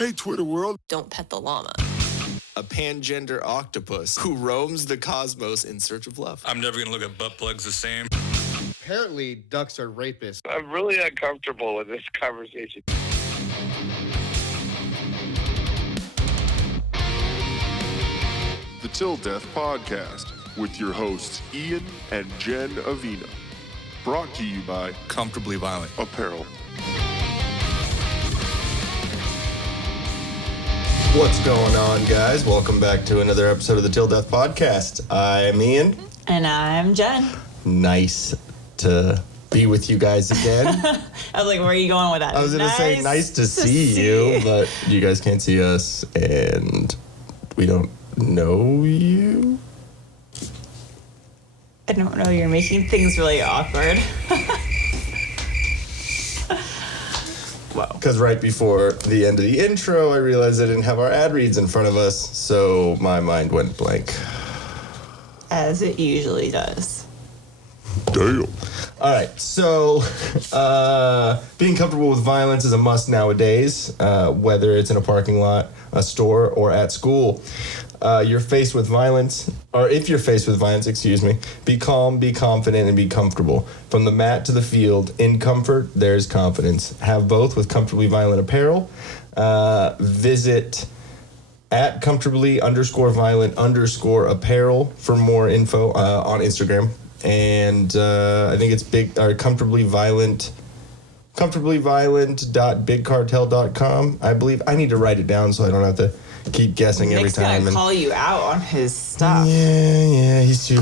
Hey, Twitter world. Don't pet the llama. A pangender octopus who roams the cosmos in search of love. I'm never gonna look at butt plugs the same. Apparently, ducks are rapists. I'm really uncomfortable with this conversation. The Till Death Podcast with your hosts Ian and Jenn Avina. Brought to you by Comfortably Violent. Apparel. What's going on, guys? Welcome back to another episode of the Till Death Podcast. I'm Ian. And I'm Jen. Nice to be with you guys again. I was like, where are you going with that? I was going to say nice to see you, but you guys can't see us, and we don't know you. I don't know. You're making things really awkward. Wow. Because right before the end of the intro, I realized I didn't have our ad reads in front of us, so my mind went blank. As it usually does. Damn. All right, so being comfortable with violence is a must nowadays, whether it's in a parking lot, a store, or at school. You're faced with violence, or if you're faced with violence, be calm, be confident, and be comfortable. From the mat to the field, in comfort, there's confidence. Have both with Comfortably Violent Apparel. Visit at comfortably_violent_apparel for more info on Instagram. And I think it's comfortablyviolent.bigcartel.com. I believe I need to write it down so I don't have to keep guessing every time. Nick's gonna call you out on his stuff. Yeah, he's too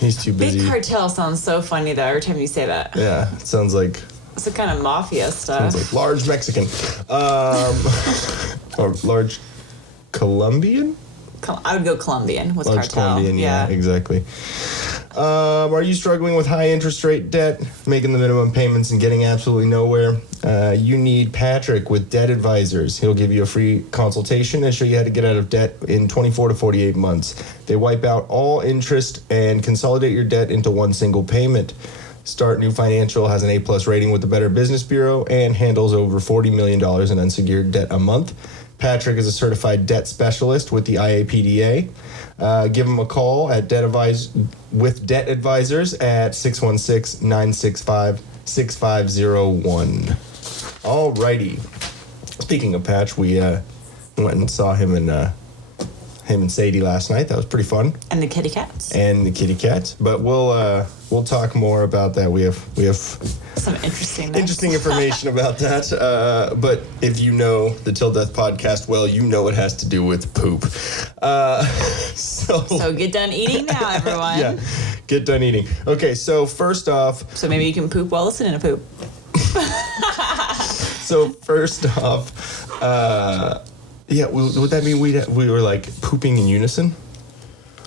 busy. Big cartel sounds so funny though every time you say that. Yeah, it sounds like It's the kind of mafia stuff. sounds like large Mexican, or large Colombian. I would go Colombian with Large cartel. Colombian, yeah, exactly. Are you struggling with high interest rate debt, making the minimum payments and getting absolutely nowhere? You need Patrick with Debt Advisors. He'll give you a free consultation and show you how to get out of debt in 24 to 48 months. They wipe out all interest and consolidate your debt into one single payment. Start New Financial has an A+ rating with the Better Business Bureau and handles over $40 million in unsecured debt a month. Patrick is a certified debt specialist with the IAPDA. Give him a call at Debt Advisors at 616-965-6501. Alrighty. Speaking of Patch, we went and saw him and Sadie last night. That was pretty fun. And the kitty cats. But we'll talk more about that. We have Some interesting information about that. But if you know the Till Death Podcast well, you know it has to do with poop. So get done eating now, everyone. Yeah, get done eating. Okay, so first off... So maybe you can poop while listening to poop. So first off, would that mean we were like pooping in unison?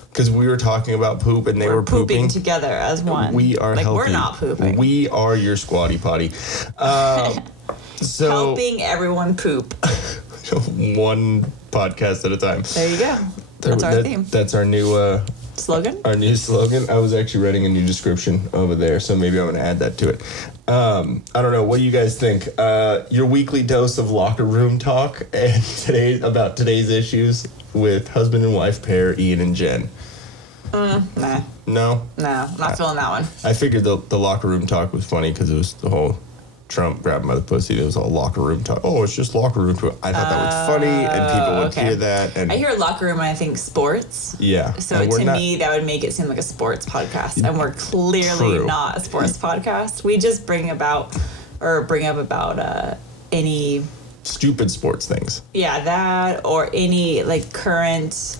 Because we were talking about poop and they were pooping together as one. We are healthy. We're not pooping. We are your squatty potty. So helping everyone poop. One podcast at a time. There you go. That's our theme. That's our new slogan. Our new slogan. I was actually writing a new description over there, so maybe I'm going to add that to it. I don't know. What do you guys think? Your weekly dose of locker room talk and today's issues with husband and wife pair Ian and Jen. Nah. No, I'm not feeling that one. I figured the locker room talk was funny because it was the whole Trump grabbing by the pussy. It was all locker room talk. Oh, it's just locker room talk. I thought that was funny, and people would hear that. And I hear locker room, and I think sports. Yeah. So to me, that would make it seem like a sports podcast, and we're clearly not a sports podcast. We just bring up about any stupid sports things. Yeah, that or any like current.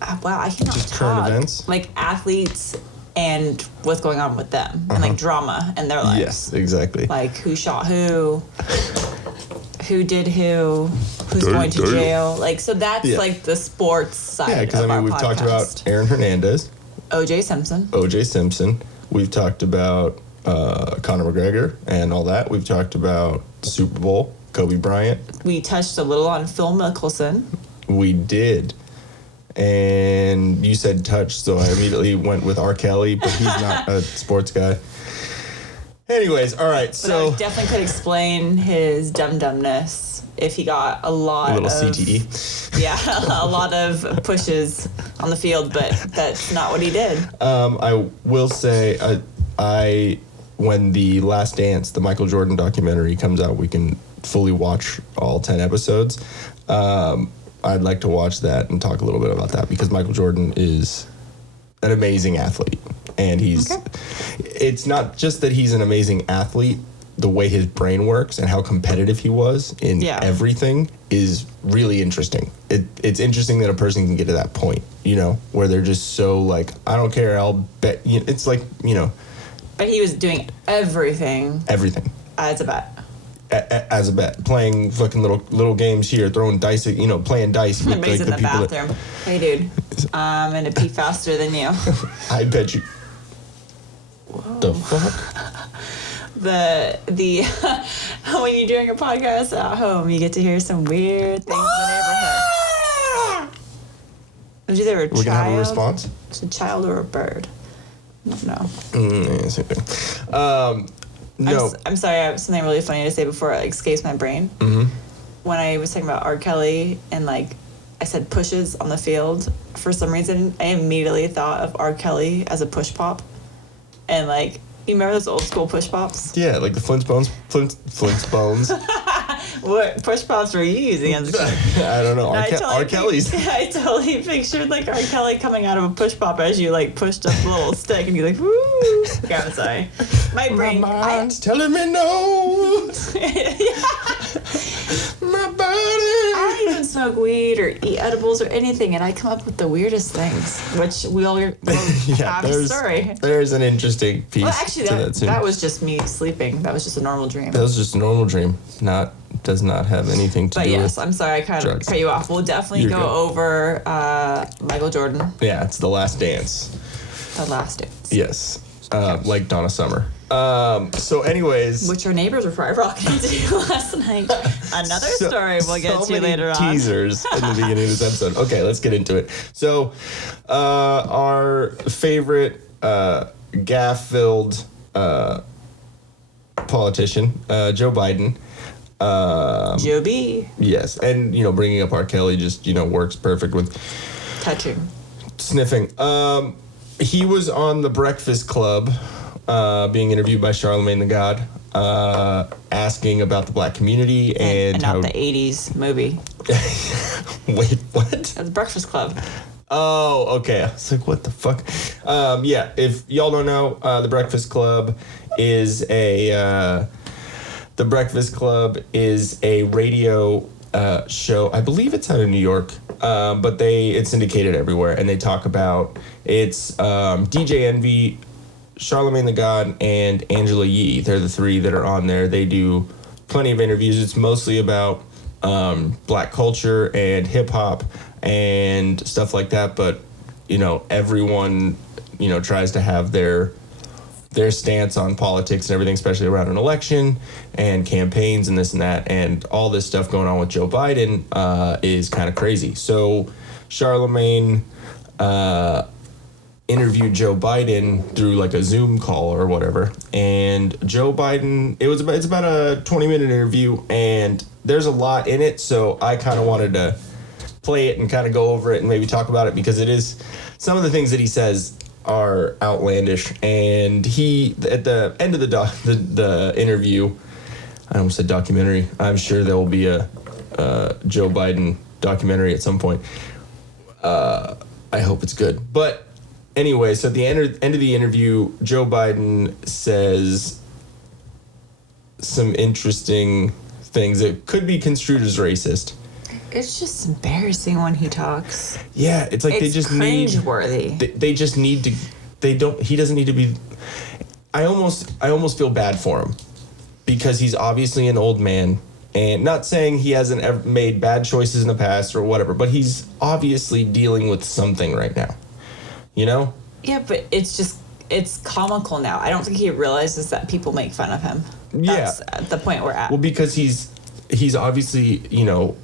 I cannot just talk. Current events, like athletes and what's going on with them, and like drama in their lives. Yes, exactly. Like who shot who did who's going to jail. Like, so that's like the sports side. Yeah, because we've talked about Aaron Hernandez, O.J. Simpson. We've talked about Conor McGregor and all that. We've talked about the Super Bowl, Kobe Bryant. We touched a little on Phil Mickelson. We did. And you said touch, so I immediately went with R. Kelly, but he's not a sports guy. Anyways, all right. But So that definitely could explain his dumbness if he got a lot a little of CTE. Yeah, a lot of pushes on the field, but that's not what he did. I will say, I when the Last Dance, the Michael Jordan documentary comes out, we can fully watch all 10 episodes. I'd like to watch that and talk a little bit about that because Michael Jordan is an amazing athlete, and it's not just that he's an amazing athlete. The way his brain works and how competitive he was in everything is really interesting. It's interesting that a person can get to that point, where they're just so like, I don't care, I'll bet. It's like, But he was doing everything as a bet. As a bet, playing fucking little games here, throwing dice, playing dice with Everybody's like, in the bathroom. Hey, dude, I'm gonna pee faster than you. I bet you. Whoa. The fuck? The when you're doing a podcast at home, you get to hear some weird things in the neighborhood. Was either a child? We're gonna have a response. It's a child or a bird. I don't know. Same thing. No. I'm sorry. I have something really funny to say before it escapes my brain. Mm-hmm. When I was talking about R. Kelly and like I said pushes on the field, for some reason I immediately thought of R. Kelly as a push pop, and like. You remember those old school push pops? Yeah, like the Flintstones. Flintstones. What push pops were you using as a kid? I don't know. R. Kelly's. I totally pictured like R. Kelly coming out of a push pop as you like pushed up the little stick and you're like, woo. Okay, I'm sorry. My brain. My mind's telling me no. My body. I don't even smoke weed or eat edibles or anything, and I come up with the weirdest things, which we'll have a story. There's an interesting piece. Well, actually, that was just me sleeping. That was just a normal dream. That was just a normal dream. Does not have anything to do with. But yes, I'm sorry, I kind of cut you off. We'll definitely go over Michael Jordan. Yeah, it's The Last Dance. The Last Dance. Yes, like Donna Summer. So, anyways, which our neighbors were probably rocking into last night. Another story we'll get to later on. Teasers in the beginning of this episode. Okay, let's get into it. So, our favorite gaffe-filled politician, Joe Biden. Joe B. Yes, and bringing up R. Kelly just works perfect with touching, sniffing. He was on the Breakfast Club, being interviewed by Charlamagne Tha God, asking about the black community and not the '80s movie. Wait, what? That's Breakfast Club. Oh, okay. I was like, what the fuck? Yeah, if y'all don't know, the Breakfast Club is a radio show. I believe it's out of New York, but it's syndicated everywhere, and they talk about it's DJ Envy, Charlamagne Tha God, and Angela Yee. They're the three that are on there. They do plenty of interviews. It's mostly about black culture and hip hop and stuff like that, but everyone tries to have their stance on politics and everything, especially around an election and campaigns and this and that, and all this stuff going on with Joe Biden is kind of crazy. So Charlamagne interviewed Joe Biden through like a Zoom call or whatever, and Joe Biden, it's about a 20-minute interview, and there's a lot in it, so I kind of wanted to play it and kind of go over it and maybe talk about it, because it is, some of the things that he says are outlandish. And he, at the end of the interview, I almost said documentary, I'm sure there will be a Joe Biden documentary at some point. I hope it's good. But anyway, so at the end of the interview, Joe Biden says some interesting things that could be construed as racist. It's just embarrassing when he talks. Yeah, it's like they just need cringeworthy. They just need to. He doesn't need to be. I almost feel bad for him, because he's obviously an old man, and not saying he hasn't ever made bad choices in the past or whatever, but he's obviously dealing with something right now. Yeah, but it's comical now. I don't think he realizes that people make fun of him. That's the point we're at. Well, because he's obviously,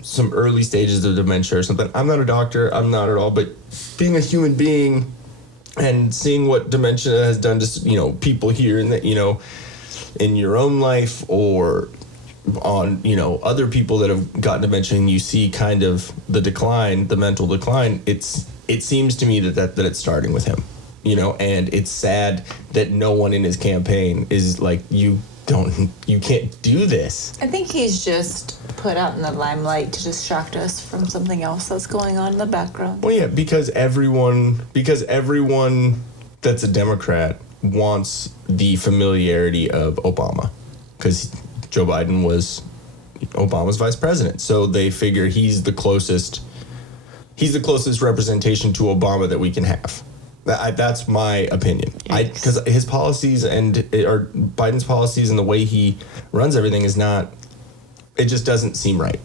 some early stages of dementia or something. I'm not a doctor, I'm not at all, but being a human being and seeing what dementia has done to, people here, and that, in your own life or on, other people that have gotten dementia, and you see kind of the decline, the mental decline, it seems to me that it's starting with him, and it's sad that no one in his campaign is like, you can't do this. I think he's just put out in the limelight to distract us from something else that's going on in the background. Well, yeah, because everyone that's a Democrat wants the familiarity of Obama, because Joe Biden was Obama's vice president. So they figure he's the closest representation to Obama that we can have. That's my opinion. Because his policies or Biden's policies and the way he runs everything is not, it just doesn't seem right.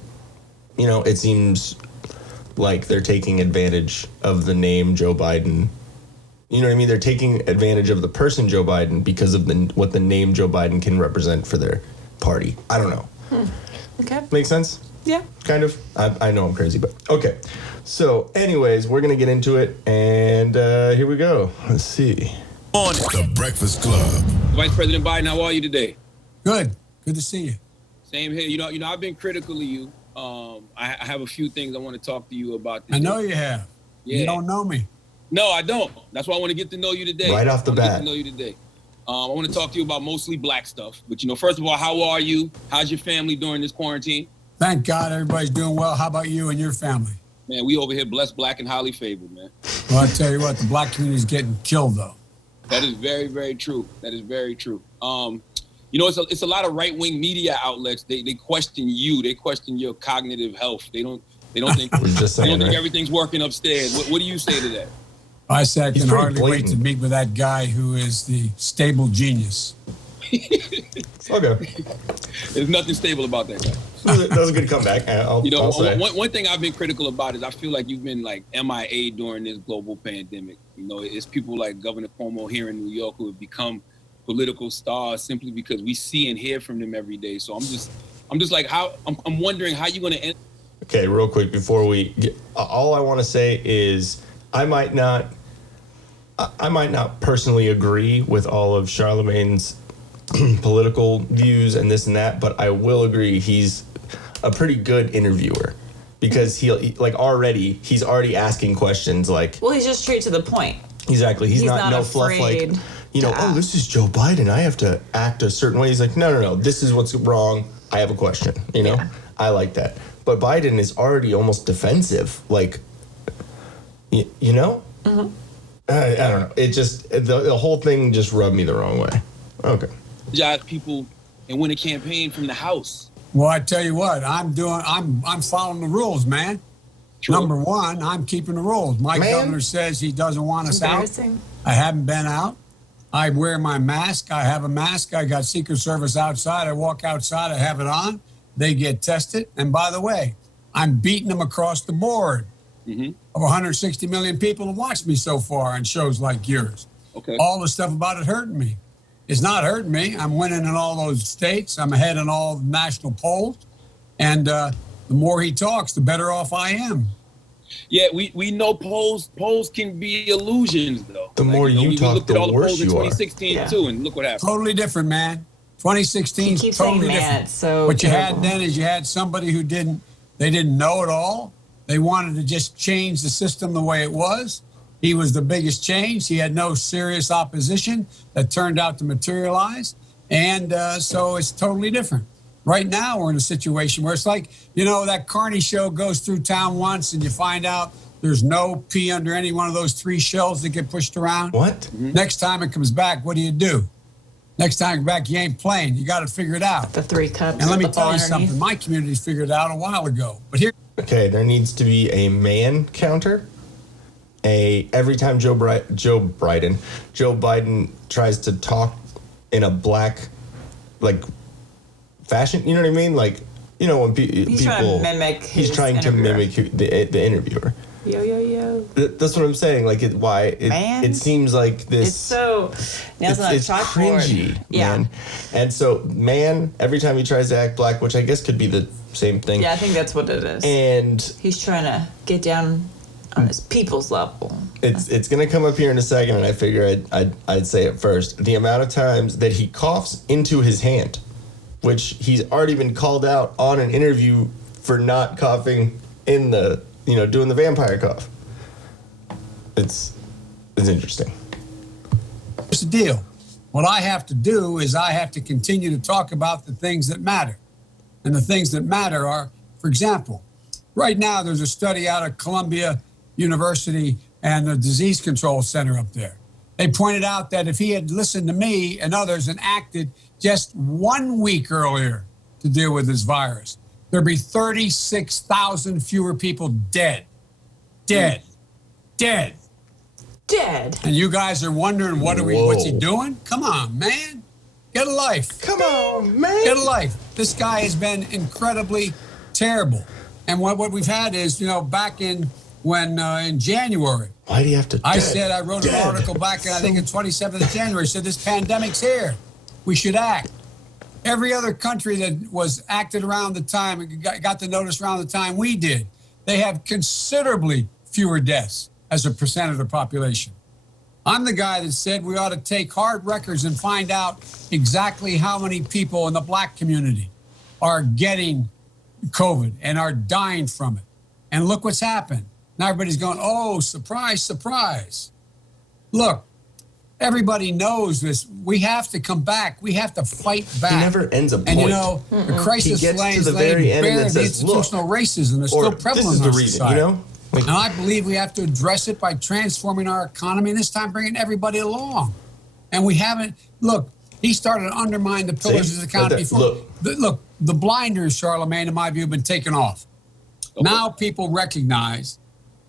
It seems like they're taking advantage of the name Joe Biden. You know what I mean? They're taking advantage of the person Joe Biden because of what the name Joe Biden can represent for their party. I don't know. Okay. Make sense? Yeah. Kind of. I know I'm crazy, but okay. So, anyways, we're going to get into it, and here we go. Let's see. On The Breakfast Club. Vice President Biden, how are you today? Good. Good to see you. Same here. You know, I've been critical of you. I have a few things I want to talk to you about today. I know you have. Yeah. You don't know me. No, I don't. That's why I want to get to know you today. Right off the bat. Get to know you today. I want to talk to you about mostly black stuff. But, first of all, how are you? How's your family during this quarantine? Thank God everybody's doing well. How about you and your family? Man, we over here blessed, black, and highly favored, man. Well, I tell you what, the black community's getting killed, though. That is very, very true. That is very true. It's a lot of right-wing media outlets. They question you. They question your cognitive health. They don't think everything's working upstairs. What do you say to that? I said I can hardly wait blatant. to meet with that guy who is the stable genius. Okay. There's nothing stable about that guy. That was a good comeback. I'll say. One thing I've been critical about is I feel like you've been like MIA during this global pandemic. It's people like Governor Cuomo here in New York who have become political stars simply because we see and hear from them every day. So I'm just like, I'm wondering how you're going to end. Okay, real quick before we get, all I want to say is I might not personally agree with all of Charlamagne's political views and this and that, but I will agree he's a pretty good interviewer because he's already asking questions like. Well, he's just straight to the point. Exactly. He's not no fluff afraid like, this is Joe Biden. I have to act a certain way. He's like, no. This is what's wrong. I have a question. Yeah. I like that. But Biden is already almost defensive. Like, Mm-hmm. I don't know. It just, the whole thing just rubbed me the wrong way. Okay. People and win a campaign from the House. Well, I tell you what, I'm following the rules, man. True. Number one, I'm keeping the rules. My governor says he doesn't want us out. I haven't been out. I wear my mask. I have a mask. I got Secret Service outside. I walk outside. I have it on. They get tested. And by the way, I'm beating them across the board. Mm-hmm. Of 160 million people have watched me so far on shows like yours. Okay. All the stuff about it hurting me. It's not hurting me. I'm winning in all those states. I'm ahead in all the national polls. And the more he talks, the better off I am. Yeah, we know polls can be illusions, though. The more you talk, the worse you are. We looked at all the polls in 2016, too, and look what happened. Totally different, man. 2016 is totally different. So what you terrible. had then is you had somebody who didn't know it all. They wanted to just change the system the way it was. He was the biggest change. He had no serious opposition that turned out to materialize. And so it's totally different. Right now, we're in a situation where it's like, that Carney show goes through town once and you find out there's no pee under any one of those 3 shells that get pushed around. What? Mm-hmm. Next time it comes back, what do? Next time back, you ain't playing. You got to figure it out. The 3 cups. And let me the tell you underneath. something. My community's figured it out a while ago. But here. Okay, there needs to be a man counter. Every time Joe Biden tries to talk in a black, fashion, you know what I mean? When he's people, trying to mimic. He's trying to mimic the interviewer. Yo. That's what I'm saying. It seems like this. It's so nails on a chalkboard. Cringy, yeah. Man. And so, every time he tries to act black, which I guess could be the same thing. Yeah, I think that's what it is. And he's trying to get down on his people's level. it's going to come up here in a second, and I figure I'd say it first. The amount of times that he coughs into his hand, which he's already been called out on an interview for not coughing in the, doing the vampire cough. It's interesting. Here's the deal. What I have to do is I have to continue to talk about the things that matter. And the things that matter are, for example, right now there's a study out of Columbia University and the Disease Control Center up there. They pointed out that if he had listened to me and others and acted just 1 week earlier to deal with this virus, there'd be 36,000 fewer people dead. Dead. And you guys are wondering, what's he doing? Come on, man. Get a life. Come on, man. Get a life. This guy has been incredibly terrible. And what we've had is, back in January. Why do you have to? I wrote an article back in, I think, in 27th of January, said this pandemic's here. We should act. Every other country that was acted around the time, got the notice around the time we did, they have considerably fewer deaths as a percent of the population. I'm the guy that said we ought to take hard records and find out exactly how many people in the black community are getting COVID and are dying from it. And look what's happened. Now everybody's going, oh, surprise, surprise. Look, everybody knows this. We have to come back. We have to fight back. He never ends a point. And the crisis lays bare the institutional racism that's still prevalent in our society. And I believe we have to address it by transforming our economy, and this time bringing everybody along. And we haven't. Look, he started to undermine the pillars of the economy before. Look, the blinders, Charlamagne, in my view, have been taken off. Okay. Now people recognize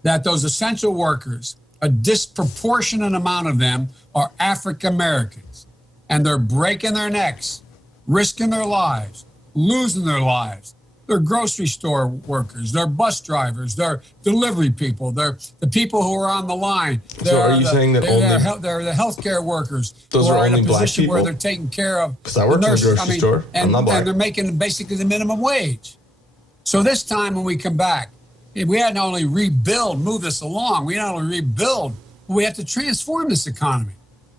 that those essential workers, a disproportionate amount of them are African Americans, and they're breaking their necks, risking their lives, losing their lives. They're grocery store workers, they're bus drivers, they're delivery people, they're the people who are on the line. So are you saying that they're the healthcare workers those who are are in a only black position people? where they're taking care of Because I work in a grocery store. And, I'm not and they're making basically the minimum wage. So this time when we come back, if we had to only move this along, we not only rebuild, but we have to transform this economy.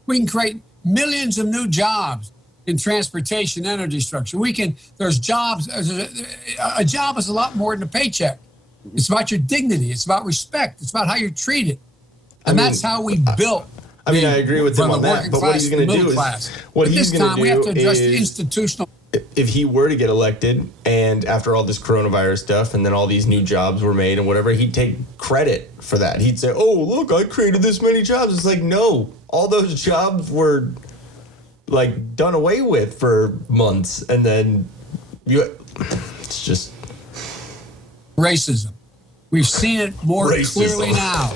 We can create millions of new jobs in transportation, energy structure. There's jobs. A job is a lot more than a paycheck. It's about your dignity. It's about respect. It's about how you're treated. And that's how we built. I agree with him on that. But what he's going to do is, we have to address the institutional. If he were to get elected, and after all this coronavirus stuff, and then all these new jobs were made and whatever, he'd take credit for that. He'd say, "Oh, look, I created this many jobs." It's like, no, all those jobs were done away with for months, and then it's just racism. We've seen it more clearly now.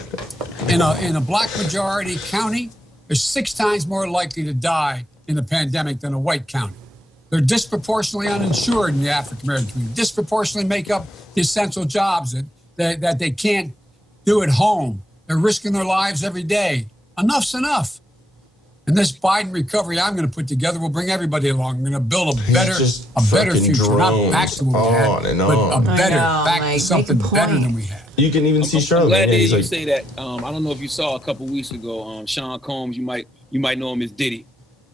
In a black majority county, they're 6 times more likely to die in the pandemic than a white county. They're disproportionately uninsured in the African American community, disproportionately make up the essential jobs that they can't do at home. They're risking their lives every day. Enough's enough. And this Biden recovery I'm going to put together will bring everybody along. I'm going to build a better future, not back to what we had, but back to something better than we had. You can even see Charlamagne. I'm glad that you say that. I don't know if you saw a couple weeks ago, Sean Combs. You might know him as Diddy.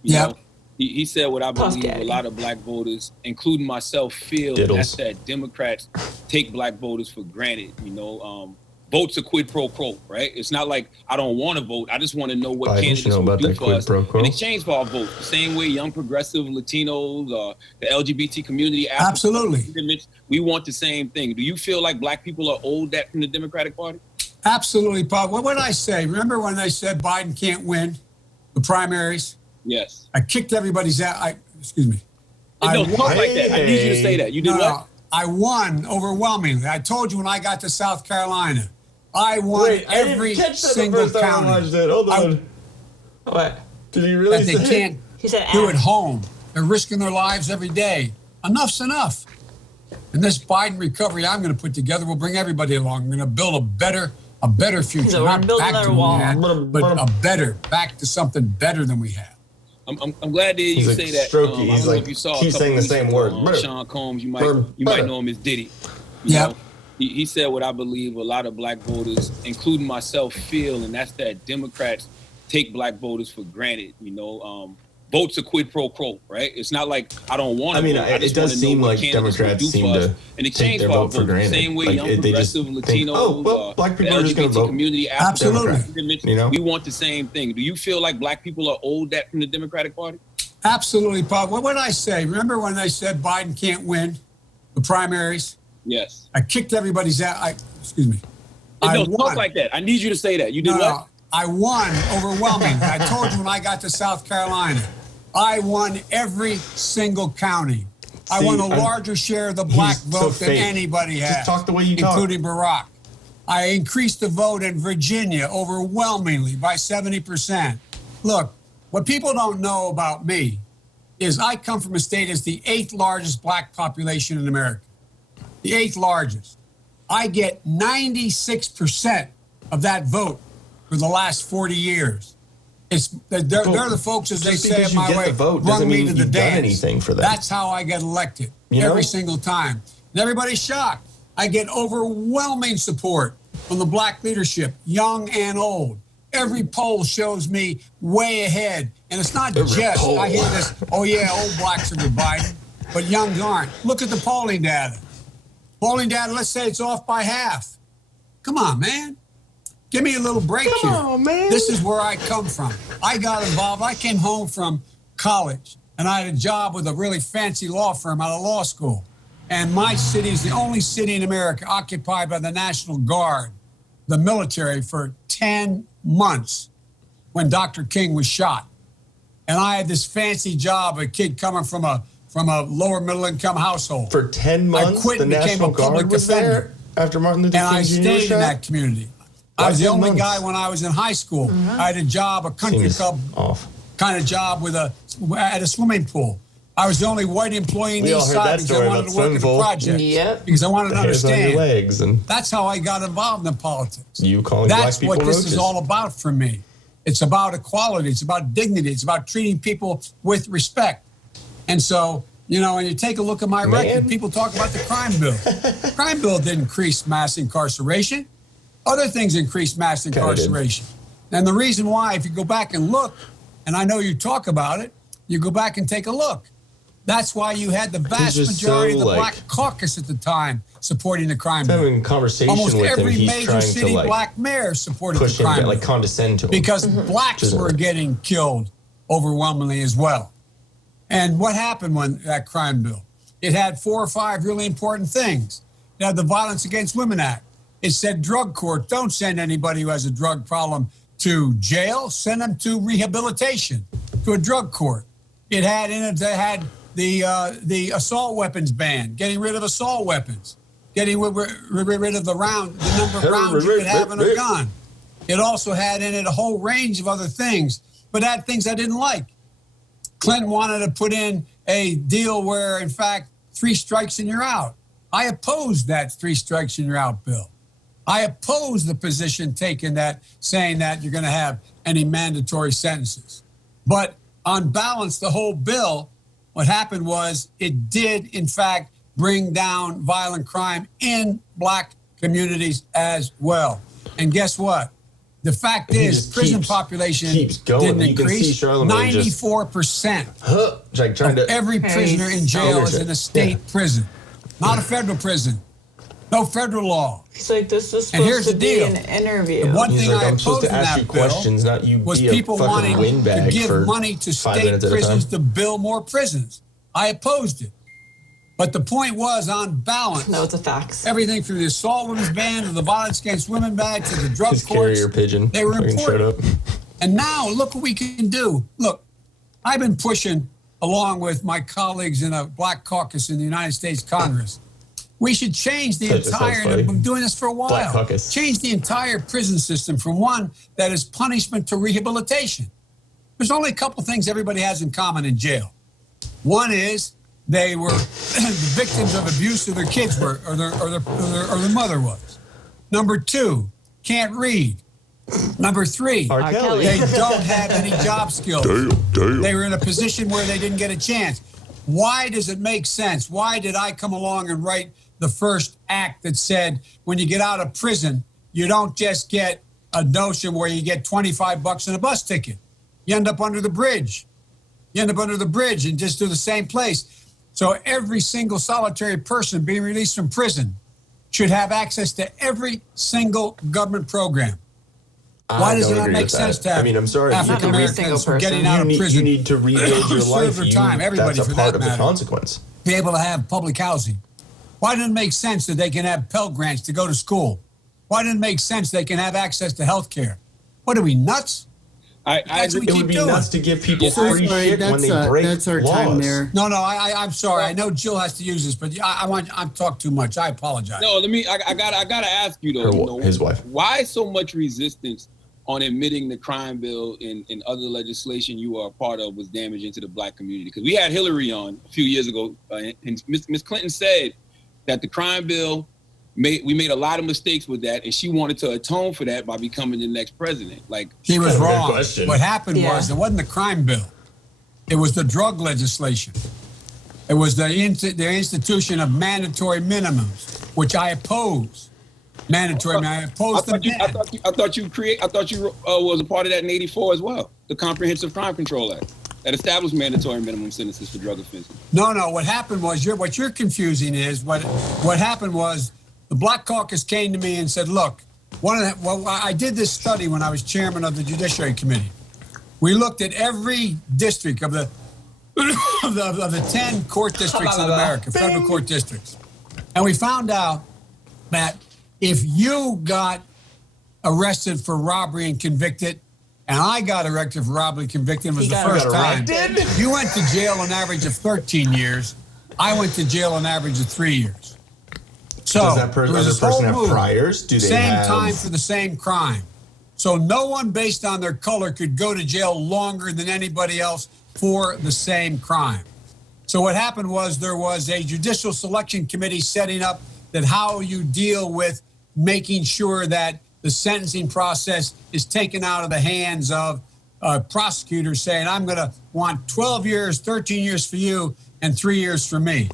Yeah. He said what I believe a lot of black voters, including myself, feel. That's that Democrats take black voters for granted. Votes are quid pro quo, right? It's not like I don't want to vote. I just want to know what candidates will do for us in exchange for our votes. The same way young progressive Latinos, the LGBT community. Absolutely. We want the same thing. Do you feel like black people are owed that from the Democratic Party? Absolutely, Paul. What would I say? Remember when they said Biden can't win the primaries? Yes. I kicked everybody's ass. Excuse me. No, talk like that. I need you to say that. You did what? I won overwhelmingly. I told you when I got to South Carolina. I won every single county. Hold on. What? Did he really say that they can't do it home. They're risking their lives every day. Enough's enough. And this Biden recovery I'm going to put together will bring everybody along. I'm going to build a better future. So not back to wall. but back to something better than we had. I'm glad to hear you say that. He's saying the same word. Sean Combs, you might know him as Diddy. Yeah. He said what I believe a lot of black voters, including myself, feel, and that's that Democrats take black voters for granted. Votes a quid pro quo, right? It's not like I don't want to. I mean, vote. it does seem like Democrats seem to take their vote for granted. Same way young progressive Latinos, black people are just going to vote. Community, Absolutely. We want the same thing. Do you feel like black people are owed that from the Democratic Party? Absolutely, Paul. What would I say? Remember when they said Biden can't win the primaries? Yes. I kicked everybody's ass. Excuse me. No, talk like that. I need you to say that. You did what? I won overwhelmingly. I told you when I got to South Carolina, I won every single county. I won a larger share of the black vote than anybody has. Just talk the way you talk. Including Barack. I increased the vote in Virginia overwhelmingly by 70%. Look, what people don't know about me is I come from a state that's the 8th largest black population in America. The 8th largest. I get 96% of that vote for the last 40 years. They're the folks, as they say in my way, rung me to the dance. Anything for that. That's how I get elected every single time. And everybody's shocked. I get overwhelming support from the black leadership, young and old. Every poll shows me way ahead. And it's not I hear this, old blacks are with Biden, but youngs aren't. Look at the polling data. Polling data, let's say it's off by half. Come on, man. Give me a little break here. Come on, man. This is where I come from. I got involved. I came home from college, and I had a job with a really fancy law firm out of law school. And my city is the only city in America occupied by the National Guard, the military, for 10 months when Dr. King was shot. And I had this fancy job, a kid coming from a lower middle income household. For 10 months, I quit and became a public defender. After Martin Luther King Jr. And I stayed in that community. I was the only guy when I was in high school. Mm-hmm. I had a job, a country club kind of job at a swimming pool. I was the only white employee in the East Side because I wanted to work at the project. Because I wanted to understand. That's how I got involved in politics. You calling black people That's what roaches. this is all about for me. It's about equality. It's about dignity. It's about treating people with respect. And so, when you take a look at my record, people talk about the crime bill. The crime bill didn't increase mass incarceration. Other things increased mass incarceration. And the reason why, if you go back and look, and I know you talk about it, you go back and take a look. That's why you had the vast majority of the Black Caucus at the time supporting the crime bill. Having a conversation almost with every him, major city black mayor supported push the crime him, bill. condescend to him. Because blacks were getting killed overwhelmingly as well. And what happened when that crime bill? It had 4 or 5 really important things. It had the Violence Against Women Act. It said drug court, don't send anybody who has a drug problem to jail, send them to rehabilitation, to a drug court. It had in it, they had the assault weapons ban, getting rid of assault weapons, getting rid of the number of rounds you could have in a gun. It also had in it a whole range of other things, but had things I didn't like. Clinton wanted to put in a deal where, in fact, 3 strikes and you're out. I opposed that 3 strikes and you're out bill. I oppose the position taken saying that you're going to have any mandatory sentences. But on balance, the whole bill, what happened was it did, in fact, bring down violent crime in black communities as well. And guess what? The fact is, prison population didn't increase. 94% of every prisoner in jail is in a state prison, not a federal prison. No federal law. He's like, this is supposed to be an interview. The one thing I opposed in that bill was people wanting to give money to state prisons to build more prisons. I opposed it. But the point was, on balance, no, it's a fact. Everything from the assault women's ban to the violence against women ban to the drug courts, they were important. And now, look what we can do. Look, I've been pushing, along with my colleagues in a black caucus in the United States Congress, we should change the entire, and I've been doing this for a while, change the entire prison system from one that is punishment to rehabilitation. There's only a couple things everybody has in common in jail. One is they were the victims of abuse, or their kids were, or their mother was. Number 2, can't read. Number 3, they don't have any job skills. They were in a position where they didn't get a chance. Why does it make sense? Why did I come along and write the first act that said when you get out of prison, you don't just get a notion where you get $25 in a bus ticket. You end up under the bridge. You end up under the bridge and just do the same place. So every single solitary person being released from prison should have access to every single government program. Why does it not make sense to have I'm sorry. African Americans getting out of prison? You need to rebuild your life. Serve their time. Everybody, that's a for part that of the matter, consequence. be able to have public housing. Why doesn't it make sense that they can have Pell Grants to go to school? Why doesn't it make sense they can have access to health care? What are we, nuts? It would be nuts to give people free shit when they break that's our laws. time there. No, I'm sorry. I know Jill has to use this, but I'm talking too much. I apologize. No, I gotta ask you though. His wife. Why so much resistance on admitting the crime bill and other legislation you are a part of was damaging to the black community? Because we had Hillary on a few years ago, and Ms. Clinton said that the crime bill we made a lot of mistakes with that, and she wanted to atone for that by becoming the next president. Like, she was wrong. What happened was it wasn't the crime bill; it was the drug legislation. It was the institution of mandatory minimums, which I oppose. Mandatory. I oppose the ban. I thought you was a part of that in '84 as well. The Comprehensive Crime Control Act that established mandatory minimum sentences for drug offenses. No. What happened was what you're confusing is what happened was. The Black Caucus came to me and said, look, I did this study when I was chairman of the Judiciary Committee. We looked at every district of the 10 court districts in America, federal court districts. And we found out that if you got arrested for robbery and convicted, and I got arrested for robbery and convicted, it was the first time. You went to jail an average of 13 years. I went to jail an average of 3 years. So, does that person have priors? Do they same time for the same crime. So no one based on their color could go to jail longer than anybody else for the same crime. So what happened was there was a judicial selection committee setting up that how you deal with making sure that the sentencing process is taken out of the hands of prosecutors saying, I'm going to want 12 years, 13 years for you, and 3 years for me.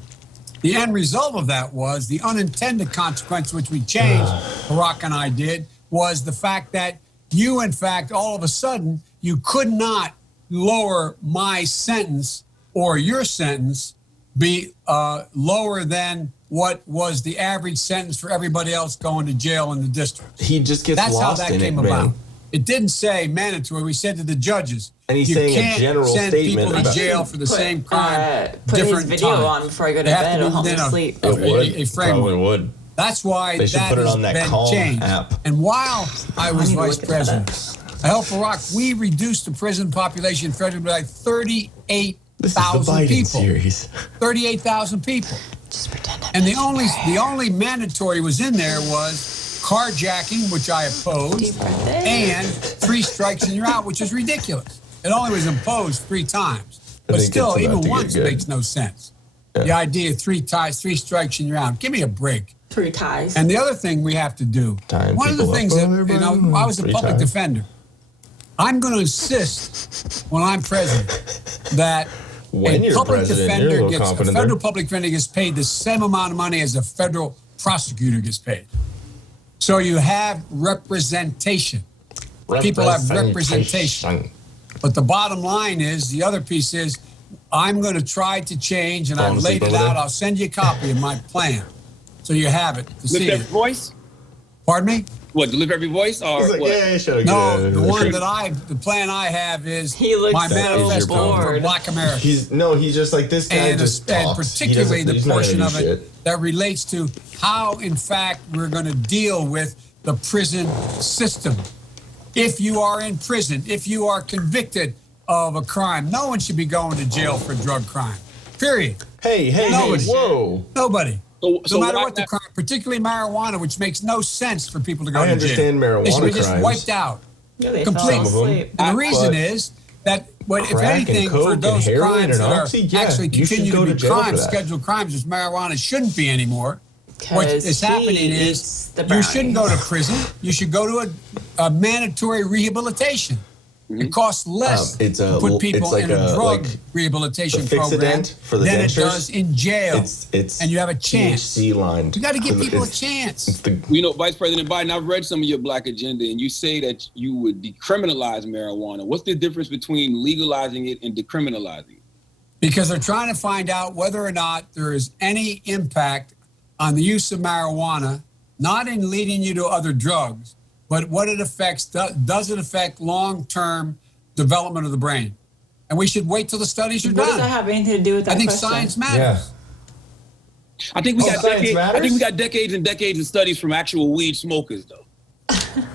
The end result of that was the unintended consequence, which we changed, Barack and I did, was the fact that you, in fact, all of a sudden, you could not lower my sentence or your sentence be lower than what was the average sentence for everybody else going to jail in the district. He just gets That's lost how that in came it, about. man. It didn't say mandatory. We said to the judges, and he's you saying can't a general send statement people to about jail for the same crime. Put different his video time. on before I go to bed. It'll help me sleep. It would. A framework. Probably would. That's why they should that put it has on that been Calm changed. app. And while I was vice president, I helped Barack. We reduced the prison population federally by 38,000 people. Series. 38,000 people. Just pretend. And the only mandatory was in there was carjacking, which I opposed, and 3 strikes and you're out, which is ridiculous. It only was imposed 3 times, but still, even once makes no sense. Yeah. The idea of 3 strikes and you're out. Give me a break. 3 ties. And the other thing we have to do, one of the things that, I was a public defender. I'm going to insist when I'm president that a public defender a federal public defender gets paid the same amount of money as a federal prosecutor gets paid. So you have representation. People have representation. But the bottom line is, the other piece is, I'm going to try to change, and I've laid it out. I'll send you a copy of my plan, so you have it to see it. Voice? Pardon me? What, deliver every voice? Or like, what? No, the plan I have is my manifesto for Black America. He's just like, this guy just talks. And particularly the portion of it that relates to how, in fact, we're going to deal with the prison system. If you are in prison, if you are convicted of a crime, no one should be going to jail for a drug crime. Period. Hey, whoa. Nobody. So no matter what the crime, particularly marijuana, which makes no sense for people to go to jail. I understand marijuana They should be crimes. just wiped out. Yeah, completely. And the reason is that, if anything, for those crimes that are actually continue to be crimes, scheduled crimes, which marijuana shouldn't be anymore, what is happening is you shouldn't go to prison. You should go to a mandatory rehabilitation. It costs less to put people in a drug rehabilitation program than it does in jail. And you have a chance. THC lined. You got to give people a chance. You know, Vice President Biden, I've read some of your black agenda, and you say that you would decriminalize marijuana. What's the difference between legalizing it and decriminalizing it? Because they're trying to find out whether or not there is any impact on the use of marijuana, not in leading you to other drugs, but what it affects. Does it affect long-term development of the brain? And we should wait till the studies are done. What does that have anything to do with that I think question? science matters. Yeah. I think we got decades and decades of studies from actual weed smokers, though.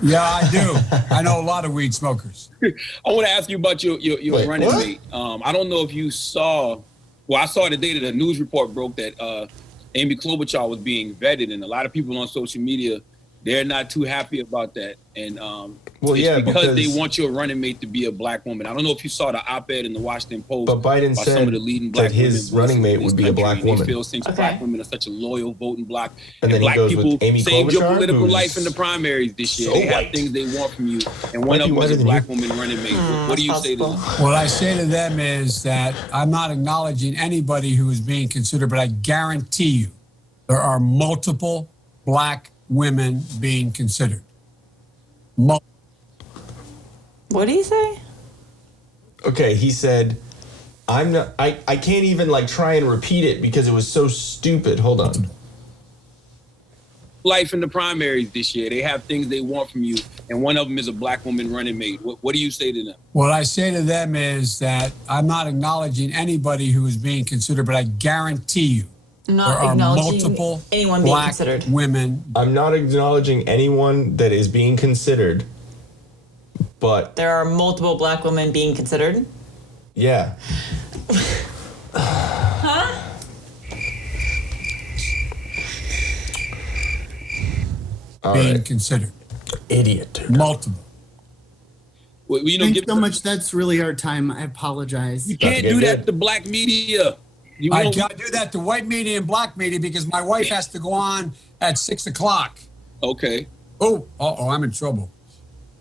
Yeah, I do. I know a lot of weed smokers. I want to ask you about your running mate. I don't know if you saw. Well, I saw today that a news report broke that Amy Klobuchar was being vetted, and a lot of people on social media, they're not too happy about that. And because they want your running mate to be a black woman. I don't know if you saw the op-ed in the Washington Post. But Biden about said some of the leading black that his running mate would be a black woman. He feels since black women are such a loyal voting block. And then black he goes people with Amy saved your Klobuchar, political who's life in the primaries this year. so They have white. things they want from you. And one of them is a black woman running mate. What do you say to them? What I say to them is that I'm not acknowledging anybody who is being considered, but I guarantee you there are multiple black women being considered. What do you say? Okay, he said, I can't even like try and repeat it because it was so stupid. Hold on. Life in the primaries this year. They have things they want from you, and one of them is a black woman running mate. What do you say to them? What I say to them is that I'm not acknowledging anybody who is being considered, but I guarantee you Not there are acknowledging multiple anyone being black considered. women. I'm not acknowledging anyone that is being considered, but There are multiple black women being considered. yeah. Being considered. Idiot, dude. Multiple. Well, you know, Thanks so much. That's really hard time. I apologize. You can't do that to black media. I can't do that to white media and black media because my wife has to go on at 6 o'clock. Okay. Oh, I'm in trouble.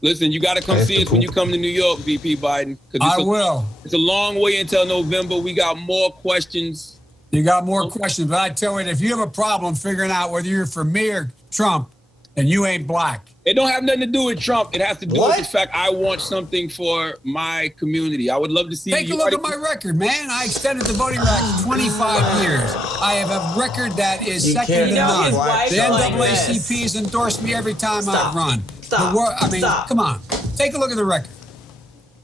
Listen, you got to come see us when you come to New York, VP Biden. I will. It's a long way until November. We got more questions. You got more questions, but I tell you, if you have a problem figuring out whether you're for me or Trump, and you ain't black. It don't have nothing to do with Trump. It has to do with the fact I want something for my community. I would love to see. Take a look at my record, man. I extended the voting rights 25 years. I have a record that is second to none. The NAACP has endorsed me every time I've run. Come on. Take a look at the record.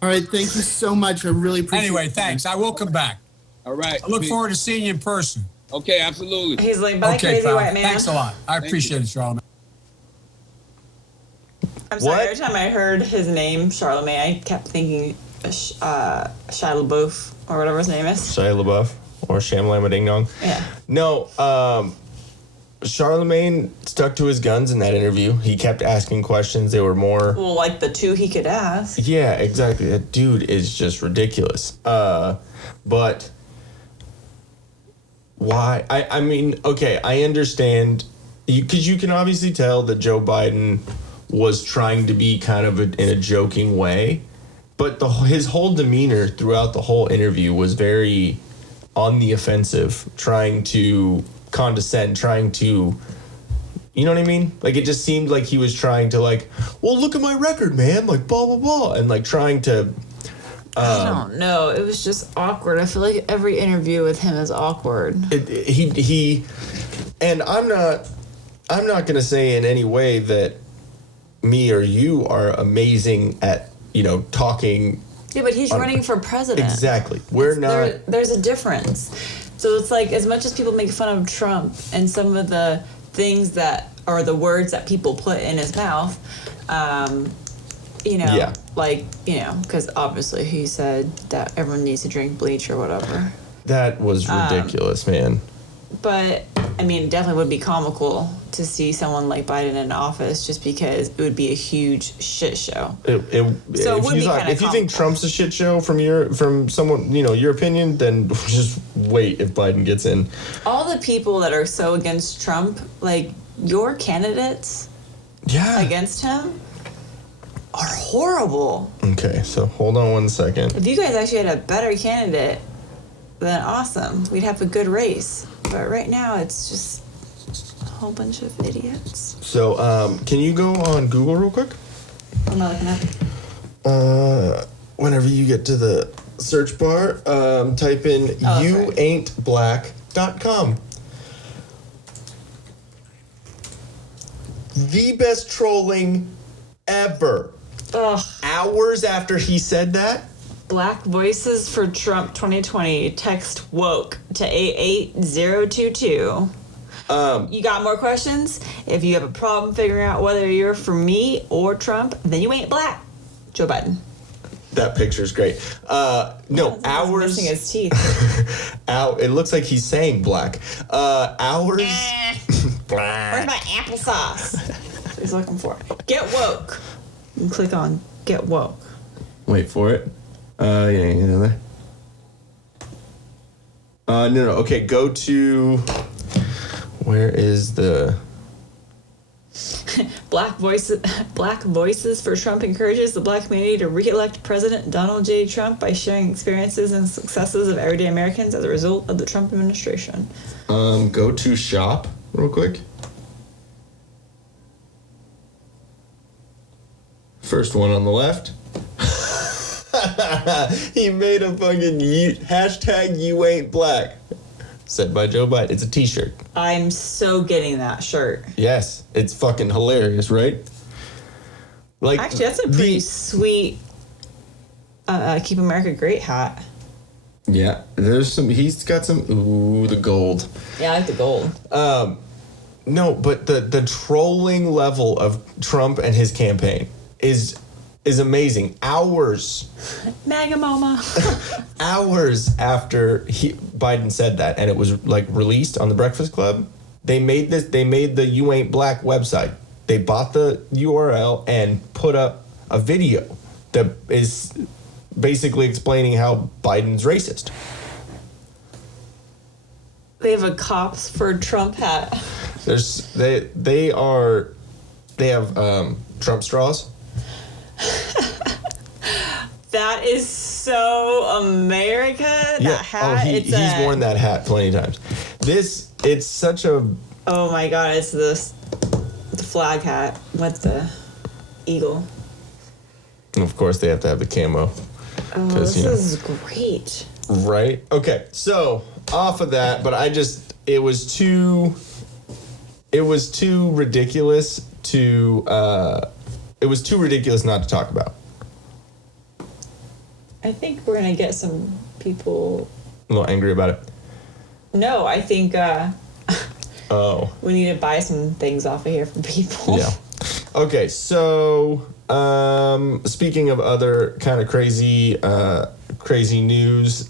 All right, thank you so much. I really appreciate it. Anyway, thanks. I will come back. All right. I look forward to seeing you in person. Okay, absolutely. He's like, bye, crazy pal. white man. Thanks a lot. I appreciate it, Charlamagne. I'm sorry, every time I heard his name, Charlamagne, I kept thinking Shia LaBeouf, or whatever his name is. Shia LaBeouf or Shamlama Ding Dong. Yeah. No, Charlamagne stuck to his guns in that interview. He kept asking questions. They were more... Well, like the two he could ask. Yeah, exactly. That dude is just ridiculous. But why? I mean, okay, I understand. Because you can obviously tell that Joe Biden was trying to be kind of in a joking way. But his whole demeanor throughout the whole interview was very on the offensive, trying to condescend, trying to, you know what I mean? Like, it just seemed like he was trying to, like, well, look at my record, man, like, blah, blah, blah, and, like, trying to... I don't know. It was just awkward. I feel like every interview with him is awkward. And I'm not going to say in any way that me or you are amazing at, talking. Yeah, but he's running for president. Exactly. There's a difference. So it's like, as much as people make fun of Trump and some of the things that are the words that people put in his mouth, because obviously he said that everyone needs to drink bleach or whatever. That was ridiculous, man. But, I mean, it definitely would be comical to see someone like Biden in office just because it would be a huge shit show. If you think Trump's a shit show from someone, your opinion, then just wait if Biden gets in. All the people that are so against Trump, like your candidates against him, are horrible. Okay, so hold on 1 second. If you guys actually had a better candidate, then awesome. We'd have a good race. But right now, it's just a whole bunch of idiots. So, can you go on Google real quick? I'm not looking at it. Whenever you get to the search bar, type in youaintblack.com. The best trolling ever. Ugh. Hours after he said that, Black Voices for Trump 2020. Text woke to 88022. You got more questions? If you have a problem figuring out whether you're for me or Trump, then you ain't black. Joe Biden. that picture's great. No, hours. Missing his teeth. It looks like he's saying black. Hours. Where's my applesauce? That's what he's looking for. Get woke. You click on get woke. Wait for it. Yeah. No. Okay, go to. Where is the? Black Voices for Trump encourages the black community to re-elect President Donald J. Trump by sharing experiences and successes of everyday Americans as a result of the Trump administration. Go to shop real quick. First one on the left. He made a fucking hashtag you ain't black. Said by Joe Biden. It's a t-shirt. I'm so getting that shirt. Yes. It's fucking hilarious, right? Like, actually, that's a pretty sweet Keep America Great hat. Yeah. He's got some, ooh, the gold. Yeah, I like the gold. No, but the trolling level of Trump and his campaign is amazing. Hours. MAGA mama. Hours after Biden said that, and it was like released on the Breakfast Club, they made the You Ain't Black website. They bought the URL and put up a video that is basically explaining how Biden's racist. They have a Cops for Trump hat. They have Trump straws. That is so America. That hat. He's worn that hat plenty of times. It's such a. Oh my God! It's the flag hat with the eagle. And of course, they have to have the camo. Oh, this is great. Right. Okay. So off of that, but it was too ridiculous to. It was too ridiculous not to talk about. I think we're gonna get some people A little angry about it. No, I think Oh. we need to buy some things off of here from people. Yeah. Okay, so speaking of other kind of crazy news,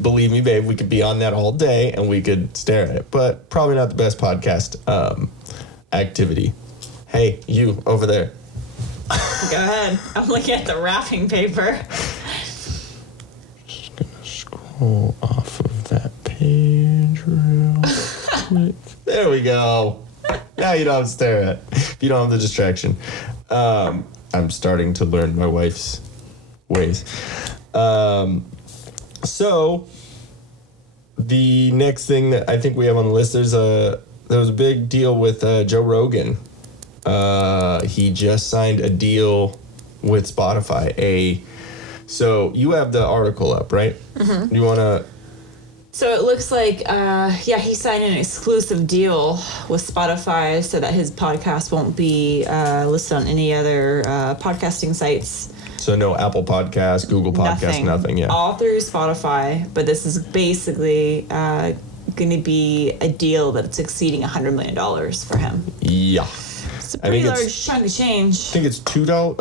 believe me, babe, we could be on that all day and we could stare at it, but probably not the best podcast activity. Hey, you over there. Go ahead. I'm looking at the wrapping paper. Just gonna scroll off of that page real quick. There we go. Now you don't have to stare at it. You don't have the distraction. I'm starting to learn my wife's ways. So the next thing that I think we have on the list, there was a big deal with Joe Rogan. He just signed a deal with Spotify. So you have the article up, right? Mm-hmm. You want to? So it looks like, he signed an exclusive deal with Spotify so that his podcast won't be listed on any other podcasting sites. So no Apple Podcasts, Google Podcasts, nothing. Yeah. All through Spotify, but this is basically going to be a deal that's exceeding $100 million for him. Yeah. It's a pretty large chunk of change. I think it's $2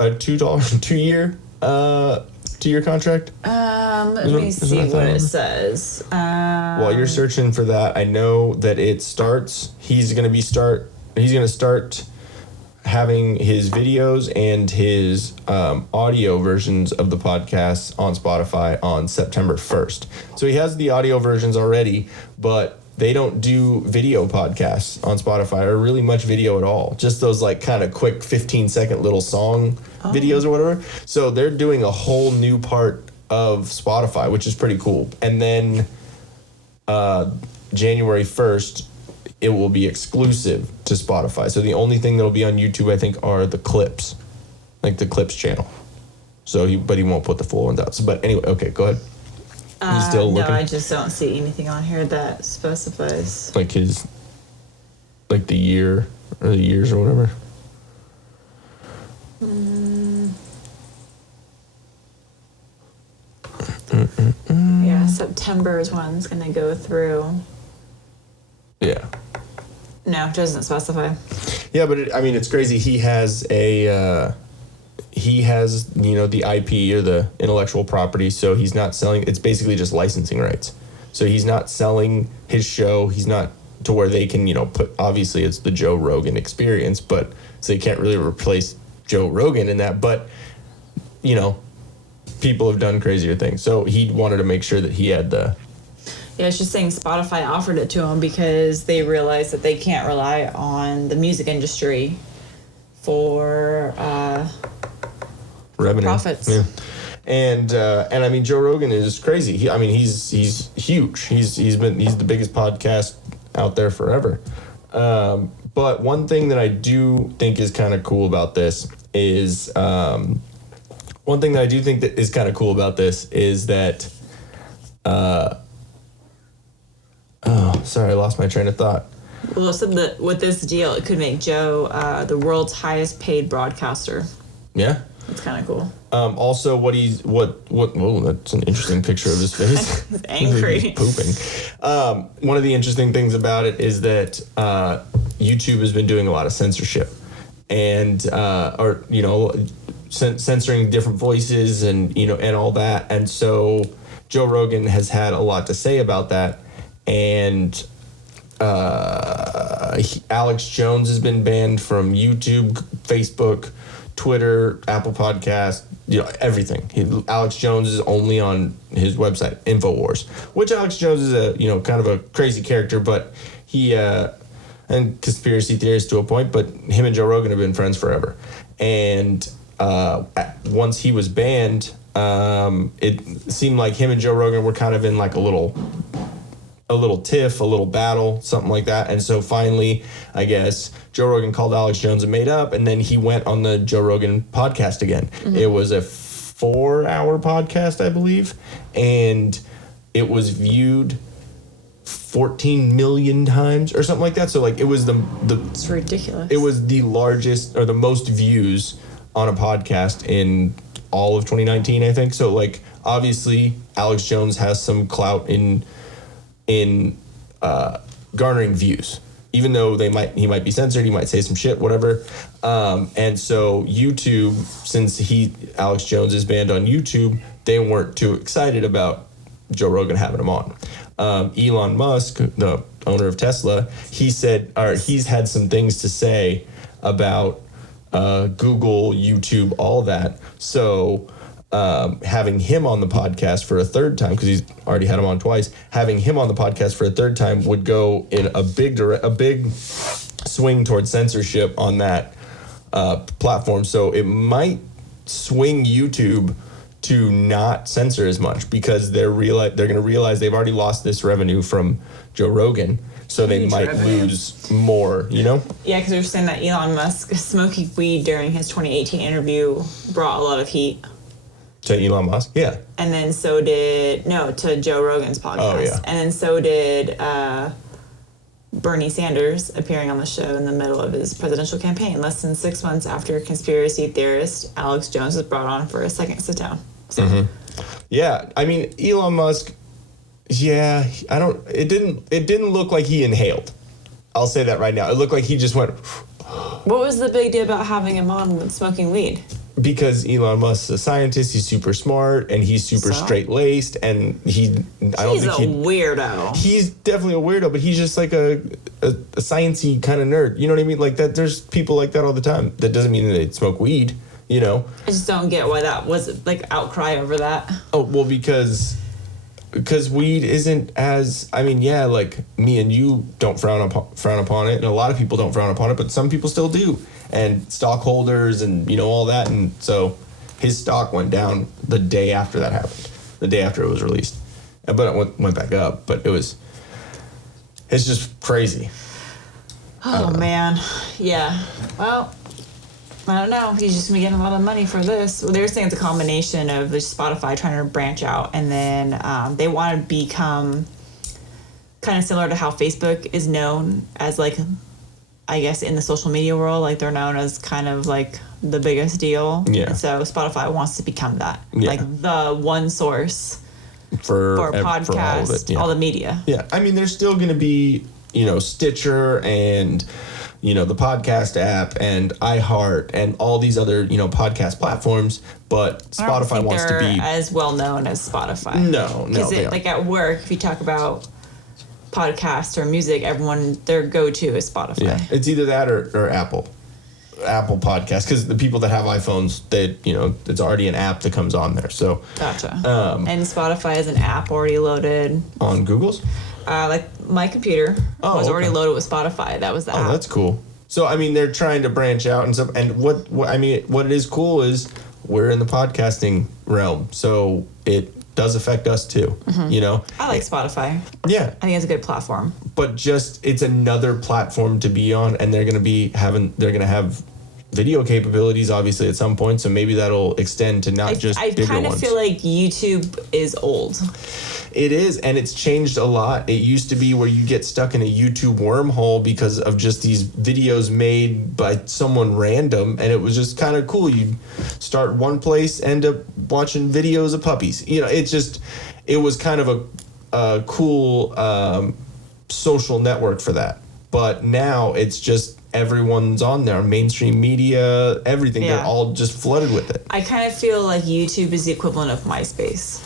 2-year contract. Let me see what it says. While you're searching for that, I know that it starts. He's gonna start having his videos and his audio versions of the podcasts on Spotify on September 1st. So he has the audio versions already, but they don't do video podcasts on Spotify or really much video at all. Just those like kind of quick 15-second little song videos or whatever. So they're doing a whole new part of Spotify, which is pretty cool. And then January 1st, it will be exclusive to Spotify. So the only thing that'll be on YouTube, I think, are the clips, like the clips channel. So he won't put the full ones out. So, but anyway, okay, go ahead. He's still looking. No, I just don't see anything on here that specifies. Like his, like the year or the years or whatever. Yeah, September is one's gonna go through. Yeah. No, it doesn't specify. Yeah, but it's crazy. He has the IP or the intellectual property, so he's not selling. It's basically just licensing rights. So he's not selling his show. He's not to where they can, put, obviously it's the Joe Rogan experience, but so they can't really replace Joe Rogan in that. But, people have done crazier things. So he wanted to make sure that he had the. Yeah, it's just saying Spotify offered it to him because they realized that they can't rely on the music industry for revenue, profits. Yeah. And Joe Rogan is crazy. He's huge. He's the biggest podcast out there forever. But one thing that I do think is kind of cool about this is that sorry, I lost my train of thought. Well, so with this deal, it could make Joe the world's highest paid broadcaster. Yeah. That's kind of cool. Also, whoa, that's an interesting picture of his face. He's angry. He's pooping. One of the interesting things about it is that YouTube has been doing a lot of censorship and, censoring different voices and, and all that. And so Joe Rogan has had a lot to say about that. And Alex Jones has been banned from YouTube, Facebook, Twitter, Apple Podcast, everything. Alex Jones is only on his website, InfoWars, which Alex Jones is a, kind of a crazy character, but he, and conspiracy theorist to a point, but him and Joe Rogan have been friends forever. And once he was banned, it seemed like him and Joe Rogan were kind of in like a little tiff, a little battle, something like that. And so finally, I guess, Joe Rogan called Alex Jones and made up, and then he went on the Joe Rogan podcast again. Mm-hmm. It was a 4-hour podcast, I believe, and it was viewed 14 million times or something like that. So like it was it's ridiculous. It was the largest or the most views on a podcast in all of 2019, I think. So like obviously Alex Jones has some clout in garnering views, even though he might be censored, he might say some shit, whatever. And so YouTube, since Alex Jones is banned on YouTube, they weren't too excited about Joe Rogan having him on. Elon Musk, the owner of Tesla, he's had some things to say about Google, YouTube, all that. So having him on the podcast for a third time, because he's already had him on twice, having him on the podcast for a third time would go in a big swing towards censorship on that platform. So it might swing YouTube to not censor as much because they're going to realize they've already lost this revenue from Joe Rogan. So they might lose more, Yeah, because they're saying that Elon Musk smoking weed during his 2018 interview brought a lot of heat. To Elon Musk? Yeah. And then to Joe Rogan's podcast. Oh, yeah. And then so did Bernie Sanders appearing on the show in the middle of his presidential campaign, less than 6 months after conspiracy theorist Alex Jones was brought on for a second sit down. So. Mm-hmm. Yeah, Elon Musk, it didn't look like he inhaled. I'll say that right now. It looked like he just went. What was the big deal about having him on with smoking weed? Because Elon Musk's a scientist, he's super smart, and he's super straight-laced, and he's a weirdo. He's definitely a weirdo, but he's just like a sciencey kind of nerd. You know what I mean? Like that. There's people like that all the time. That doesn't mean that they smoke weed. I just don't get why that was like outcry over that. Oh well, because because weed isn't as, I mean, yeah, like me and you don't frown upon it, and a lot of people don't frown upon it, but some people still do, and stockholders and, you know, all that. And so his stock went down the day after that happened, the day after it was released, but it went back up. But it's just crazy. Oh man, yeah. Well, I don't know. He's just gonna be getting a lot of money for this. Well, they're saying it's a combination of the Spotify trying to branch out, and then they want to become kind of similar to how Facebook is known as, like, I guess in the social media world, like they're known as kind of like the biggest deal. Yeah. So Spotify wants to become that, Yeah. like the one source for podcasts, all the media. Yeah, I mean, there's still going to be, you know, Stitcher and, you know, the podcast app and iHeart and all these other, you know, podcast platforms, but Spotify wants to be as well known as Spotify. No, because like at work, if you talk about podcasts or music, everyone their go-to is Spotify. Yeah, it's either that or Apple Podcast, because the people that have iPhones, they, you know, it's already an app that comes on there. So gotcha. And Spotify is an app already loaded on Google's. Like my computer was already loaded with Spotify. That was the app. Oh, that's cool. So I mean, they're trying to branch out and stuff. And what I mean, what it is cool is we're in the podcasting realm, so it does affect us too. Mm-hmm. You know, I like Spotify. Yeah, I think it's a good platform. But just it's another platform to be on, and they're gonna have video capabilities obviously at some point. So maybe that'll extend to not just bigger ones. I kind of feel like YouTube is old. It is, and it's changed a lot. It used to be where you get stuck in a YouTube wormhole because of just these videos made by someone random, and it was just kind of cool. You'd start one place, end up watching videos of puppies. You know, it was kind of a cool social network for that. But now it's just everyone's on there, mainstream media, everything. Yeah. They're all just flooded with it. I kind of feel like YouTube is the equivalent of MySpace.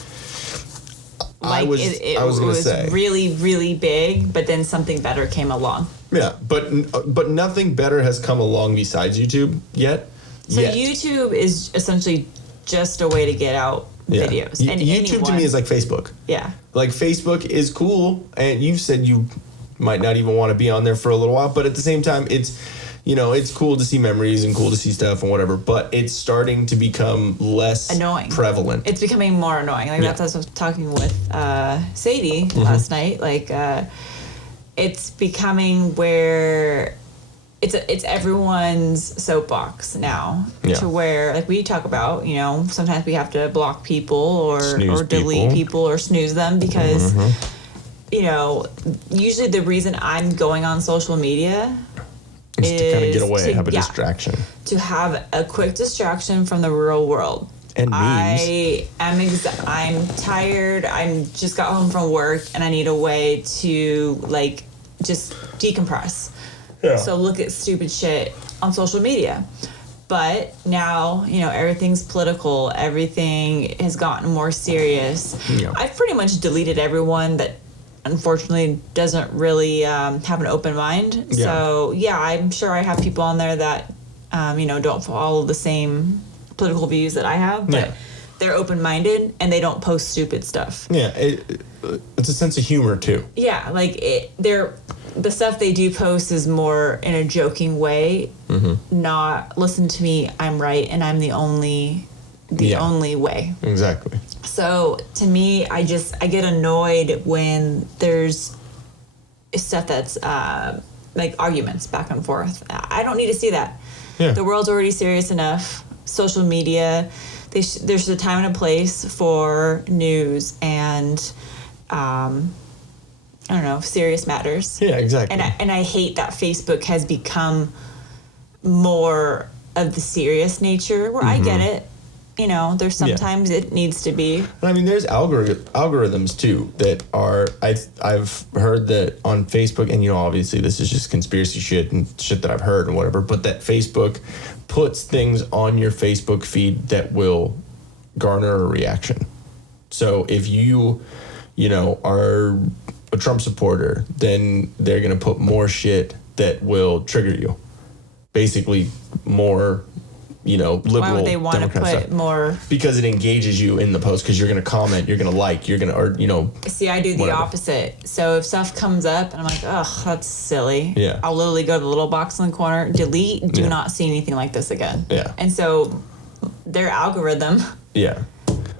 Like it was really, really big, but then something better came along. Yeah, but nothing better has come along besides YouTube yet. So YouTube is essentially just a way to get out videos. And YouTube to me is like Facebook. Yeah. Like Facebook is cool, and you've said you might not even want to be on there for a little while, but at the same time, it's, you know, it's cool to see memories and cool to see stuff and whatever, but it's starting to become less annoying, prevalent. It's becoming more annoying. Like that's what I was talking with Sadie last night. Like it's becoming where it's everyone's soapbox now, to where, like, we talk about, you know, sometimes we have to block people or delete people or snooze them because you know, usually the reason I'm going on social media is to kind of get away, have a distraction. To have a quick distraction from the real world. And memes. I'm tired. I just got home from work and I need a way to, like, just decompress. Yeah. So look at stupid shit on social media. But now, you know, everything's political. Everything has gotten more serious. Yeah. I've pretty much deleted everyone that unfortunately doesn't really have an open mind. Yeah. So yeah, I'm sure I have people on there that you know, don't follow the same political views that I have, but they're open-minded and they don't post stupid stuff. Yeah, it's a sense of humor too. Yeah, like the stuff they do post is more in a joking way, not listen to me, I'm right and I'm the only way. Exactly. So to me, I get annoyed when there's stuff that's like arguments back and forth. I don't need to see that. Yeah. The world's already serious enough. Social media, there's a time and a place for news and I don't know, serious matters. Yeah, exactly. And I hate that Facebook has become more of the serious nature, where I get it. You know, there's sometimes it needs to be. I mean, there's algorithms too that are. I've heard that on Facebook, and you know, obviously this is just conspiracy shit and shit that I've heard and whatever. But that Facebook puts things on your Facebook feed that will garner a reaction. So if you know, are a Trump supporter, then they're gonna put more shit that will trigger you. Basically, more liberal. Why would they want to Democrat put stuff. more? Because it engages you in the post, because you're going to comment, you're going to like, you're going to, See, I do the whatever. opposite. So if stuff comes up and I'm like, ugh, that's silly. Yeah. I'll literally go to the little box in the corner, delete, do not see anything like this again. Yeah. And so their algorithm. Yeah.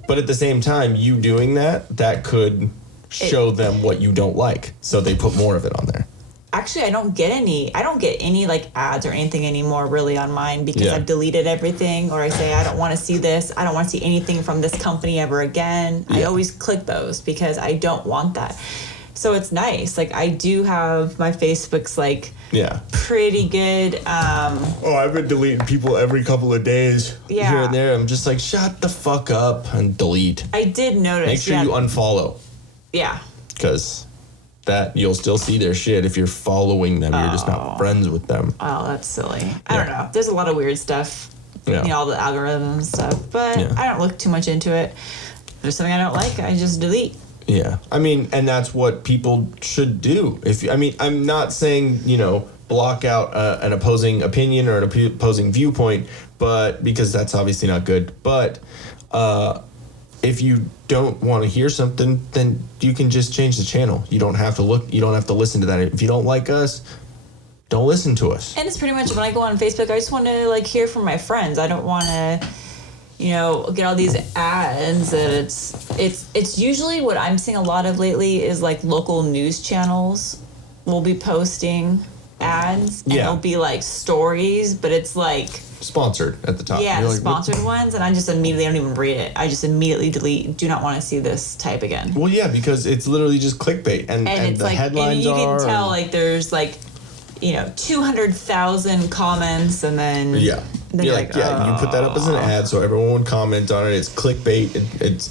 But at the same time, you doing that could show them what you don't like. So they put more of it on there. Actually, I don't get any like ads or anything anymore really on mine, because I've deleted everything, or I say I don't want to see this. I don't want to see anything from this company ever again. I always click those because I don't want that. So it's nice. Like, I do have my Facebook's like pretty good. I've been deleting people every couple of days here and there. I'm just like, shut the fuck up and delete. I did notice. Make sure you unfollow. Yeah. Because that you'll still see their shit if you're following them. You're just not friends with them. Oh, that's silly. I don't know. There's a lot of weird stuff. Yeah. All the algorithms stuff. But I don't look too much into it. If there's something I don't like, I just delete. Yeah. I mean, and that's what people should do. I'm not saying, block out an opposing opinion or an opposing viewpoint, but because that's obviously not good. But if you don't want to hear something, then you can just change the channel. You don't have to listen to that. If you don't like us, don't listen to us. And it's pretty much when I go on Facebook, I just want to like hear from my friends. I don't want to, get all these ads that it's usually what I'm seeing a lot of lately is like local news channels will be posting ads, and it'll be like stories, but it's like sponsored at the top. Yeah, the sponsored ones, and I just immediately don't even read it. I just immediately delete. Do not want to see this type again. Well, yeah, because it's literally just clickbait, and it's the like, headlines and you can tell like there's like 200,000 comments, and then you're like you put that up as an ad so everyone would comment on it. It's clickbait. It's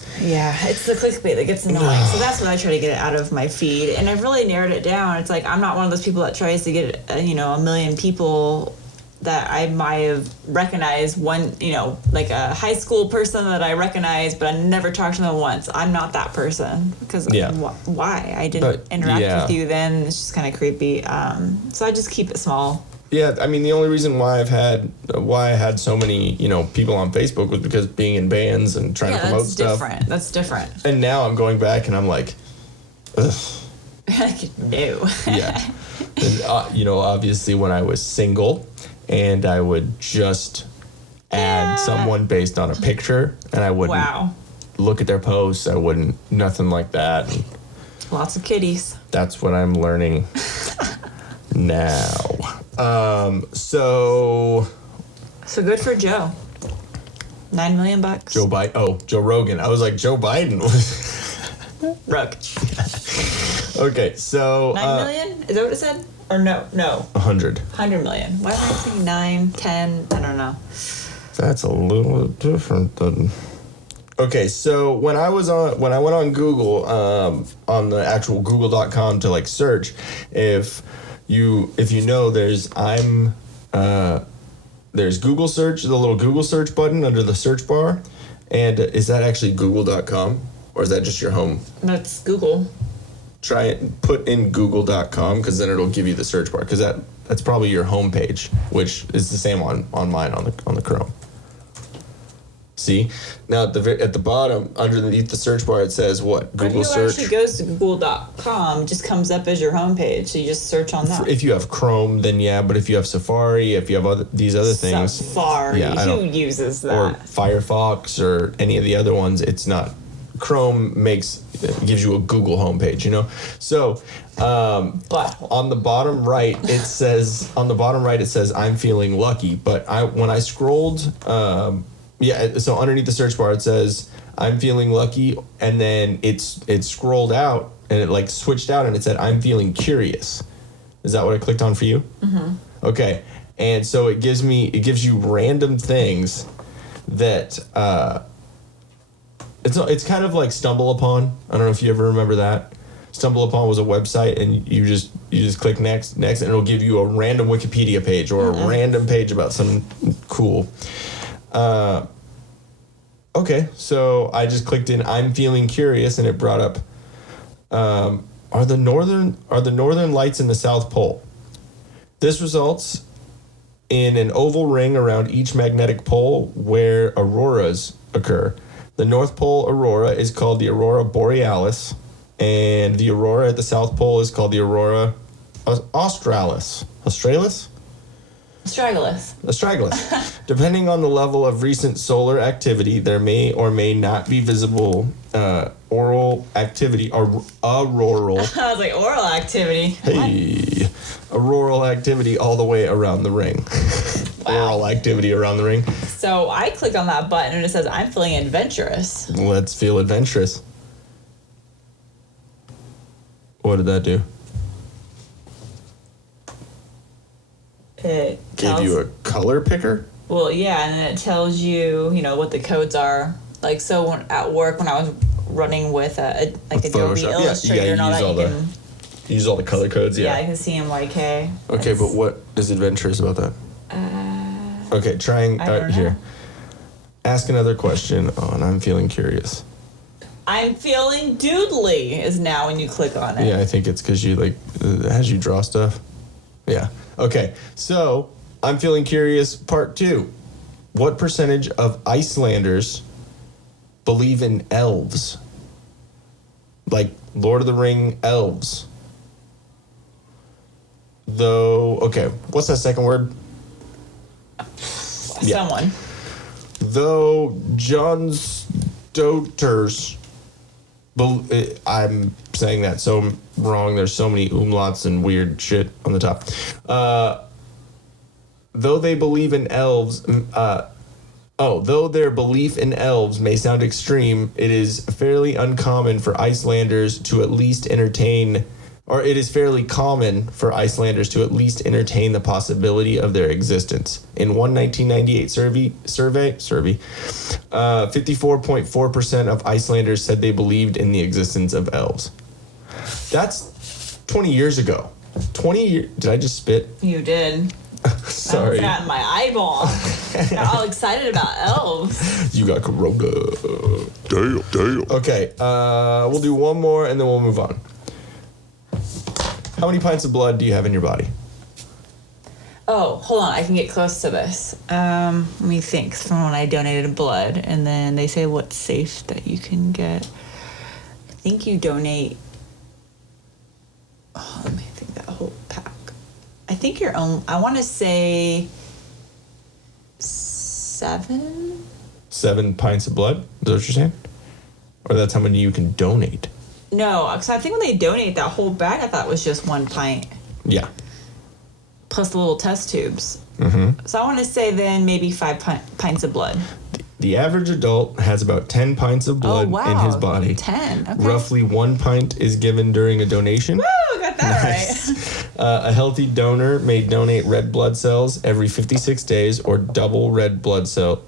the clickbait that gets annoying. So that's what I try to get out of my feed, and I've really narrowed it down. It's like I'm not one of those people that tries to get a million people that I might have recognized, one, like a high school person that I recognize, but I never talked to them once. I'm not that person, because why? I didn't interact with you then. It's just kind of creepy. So I just keep it small. Yeah, I mean, the only reason why I had so many, people on Facebook was because being in bands and trying to promote stuff. That's different. And now I'm going back and I'm like, ugh. No. Yeah. And, obviously when I was single, and I would just add someone based on a picture, and I wouldn't look at their posts. I wouldn't, nothing like that. And lots of kitties. that's what I'm learning now. So good for Joe. $9 million. Joe Biden. Oh, Joe Rogan. I was like, Joe Biden. Rogan. Okay, so 9 million? Is that what it said? Or no? 100. 100 million. Why am I saying 9, 10? I don't know. That's a little different than. Okay, so when I went on Google, on the actual Google.com to like search, if you know, there's Google search, the little Google search button under the search bar, and is that actually Google.com or is that just your home? That's Google. Try it, put in Google.com, because then it'll give you the search bar, because that's probably your home page, which is the same on mine on the Chrome. See, now at the bottom underneath the search bar it says what? Google search. Actually goes to Google.com, it just comes up as your homepage, so you just search on that. If you have Chrome, then yeah, but if you have Safari, if you have these other things, Safari, who uses that? Or Firefox or any of the other ones, it's not. Chrome gives you a Google homepage, So on the bottom right it says I'm feeling lucky, but when I scrolled, so underneath the search bar it says I'm feeling lucky, and then it scrolled out and it like switched out and it said I'm feeling curious. Is that what I clicked on for you? Mm-hmm. Okay, and so it gives you random things that. It's kind of like Stumble Upon. I don't know if you ever remember that. Stumble Upon was a website, and you just click next, and it'll give you a random Wikipedia page or a random page about something cool. Okay, so I just clicked in I'm feeling curious, and it brought up are the northern lights in the South Pole. This results in an oval ring around each magnetic pole where auroras occur. The North Pole aurora is called the aurora borealis, and the aurora at the South Pole is called the aurora australis. Australis? Astragalus. Depending on the level of recent solar activity, there may or may not be visible auroral activity or auroral. I was like, oral activity. Hey, auroral activity all the way around the ring. Wow. Auroral activity around the ring. So I clicked on that button and it says, I'm feeling adventurous. Let's feel adventurous. What did that do? It Gave you a color picker? Well, yeah, and then it tells you, what the codes are. Like, so at work when I was running with Adobe Photoshop. Illustrator and all that, use all the color codes, yeah, I can see them like, hey. Okay, but what is adventurous about that? Okay, trying here. Ask another question on I'm feeling curious. I'm feeling doodly is now when you click on it. Yeah, I think it's because you has you draw stuff. Yeah. Okay, so I'm feeling curious. Part 2. What percentage of Icelanders believe in elves? Like Lord of the Ring elves. Though, okay, what's that second word? Someone. Though John Stoters, I'm saying that so wrong. There's so many umlauts and weird shit on the top. Though they believe in elves, though their belief in elves may sound extreme, it is fairly uncommon for Icelanders to at least entertain, or it is fairly common for Icelanders to at least entertain the possibility of their existence. In one 1998 survey, 54.4% of Icelanders said they believed in the existence of elves. That's 20 years ago. 20 years. Did I just spit? You did. Sorry. I got in my eyeball. Got all excited about elves. You got corona. Damn. Okay, we'll do one more and then we'll move on. How many pints of blood do you have in your body? Oh, hold on. I can get close to this. Let me think. From when I donated blood, and then they say what's safe that you can get. I think you donate. Oh, let me think that whole pack. I think your own. I want to say 7. 7 pints of blood? Is that what you're saying? Or that's how many you can donate? No, because I think when they donate that whole bag, I thought it was just 1 pint. Yeah. Plus the little test tubes. Mm-hmm. So I want to say then maybe 5 pints of blood. The average adult has about 10 pints of blood in his body. 10. Okay. Roughly 1 pint is given during a donation. Woo! Got that Nice. A healthy donor may donate red blood cells every 56 days, or double red cells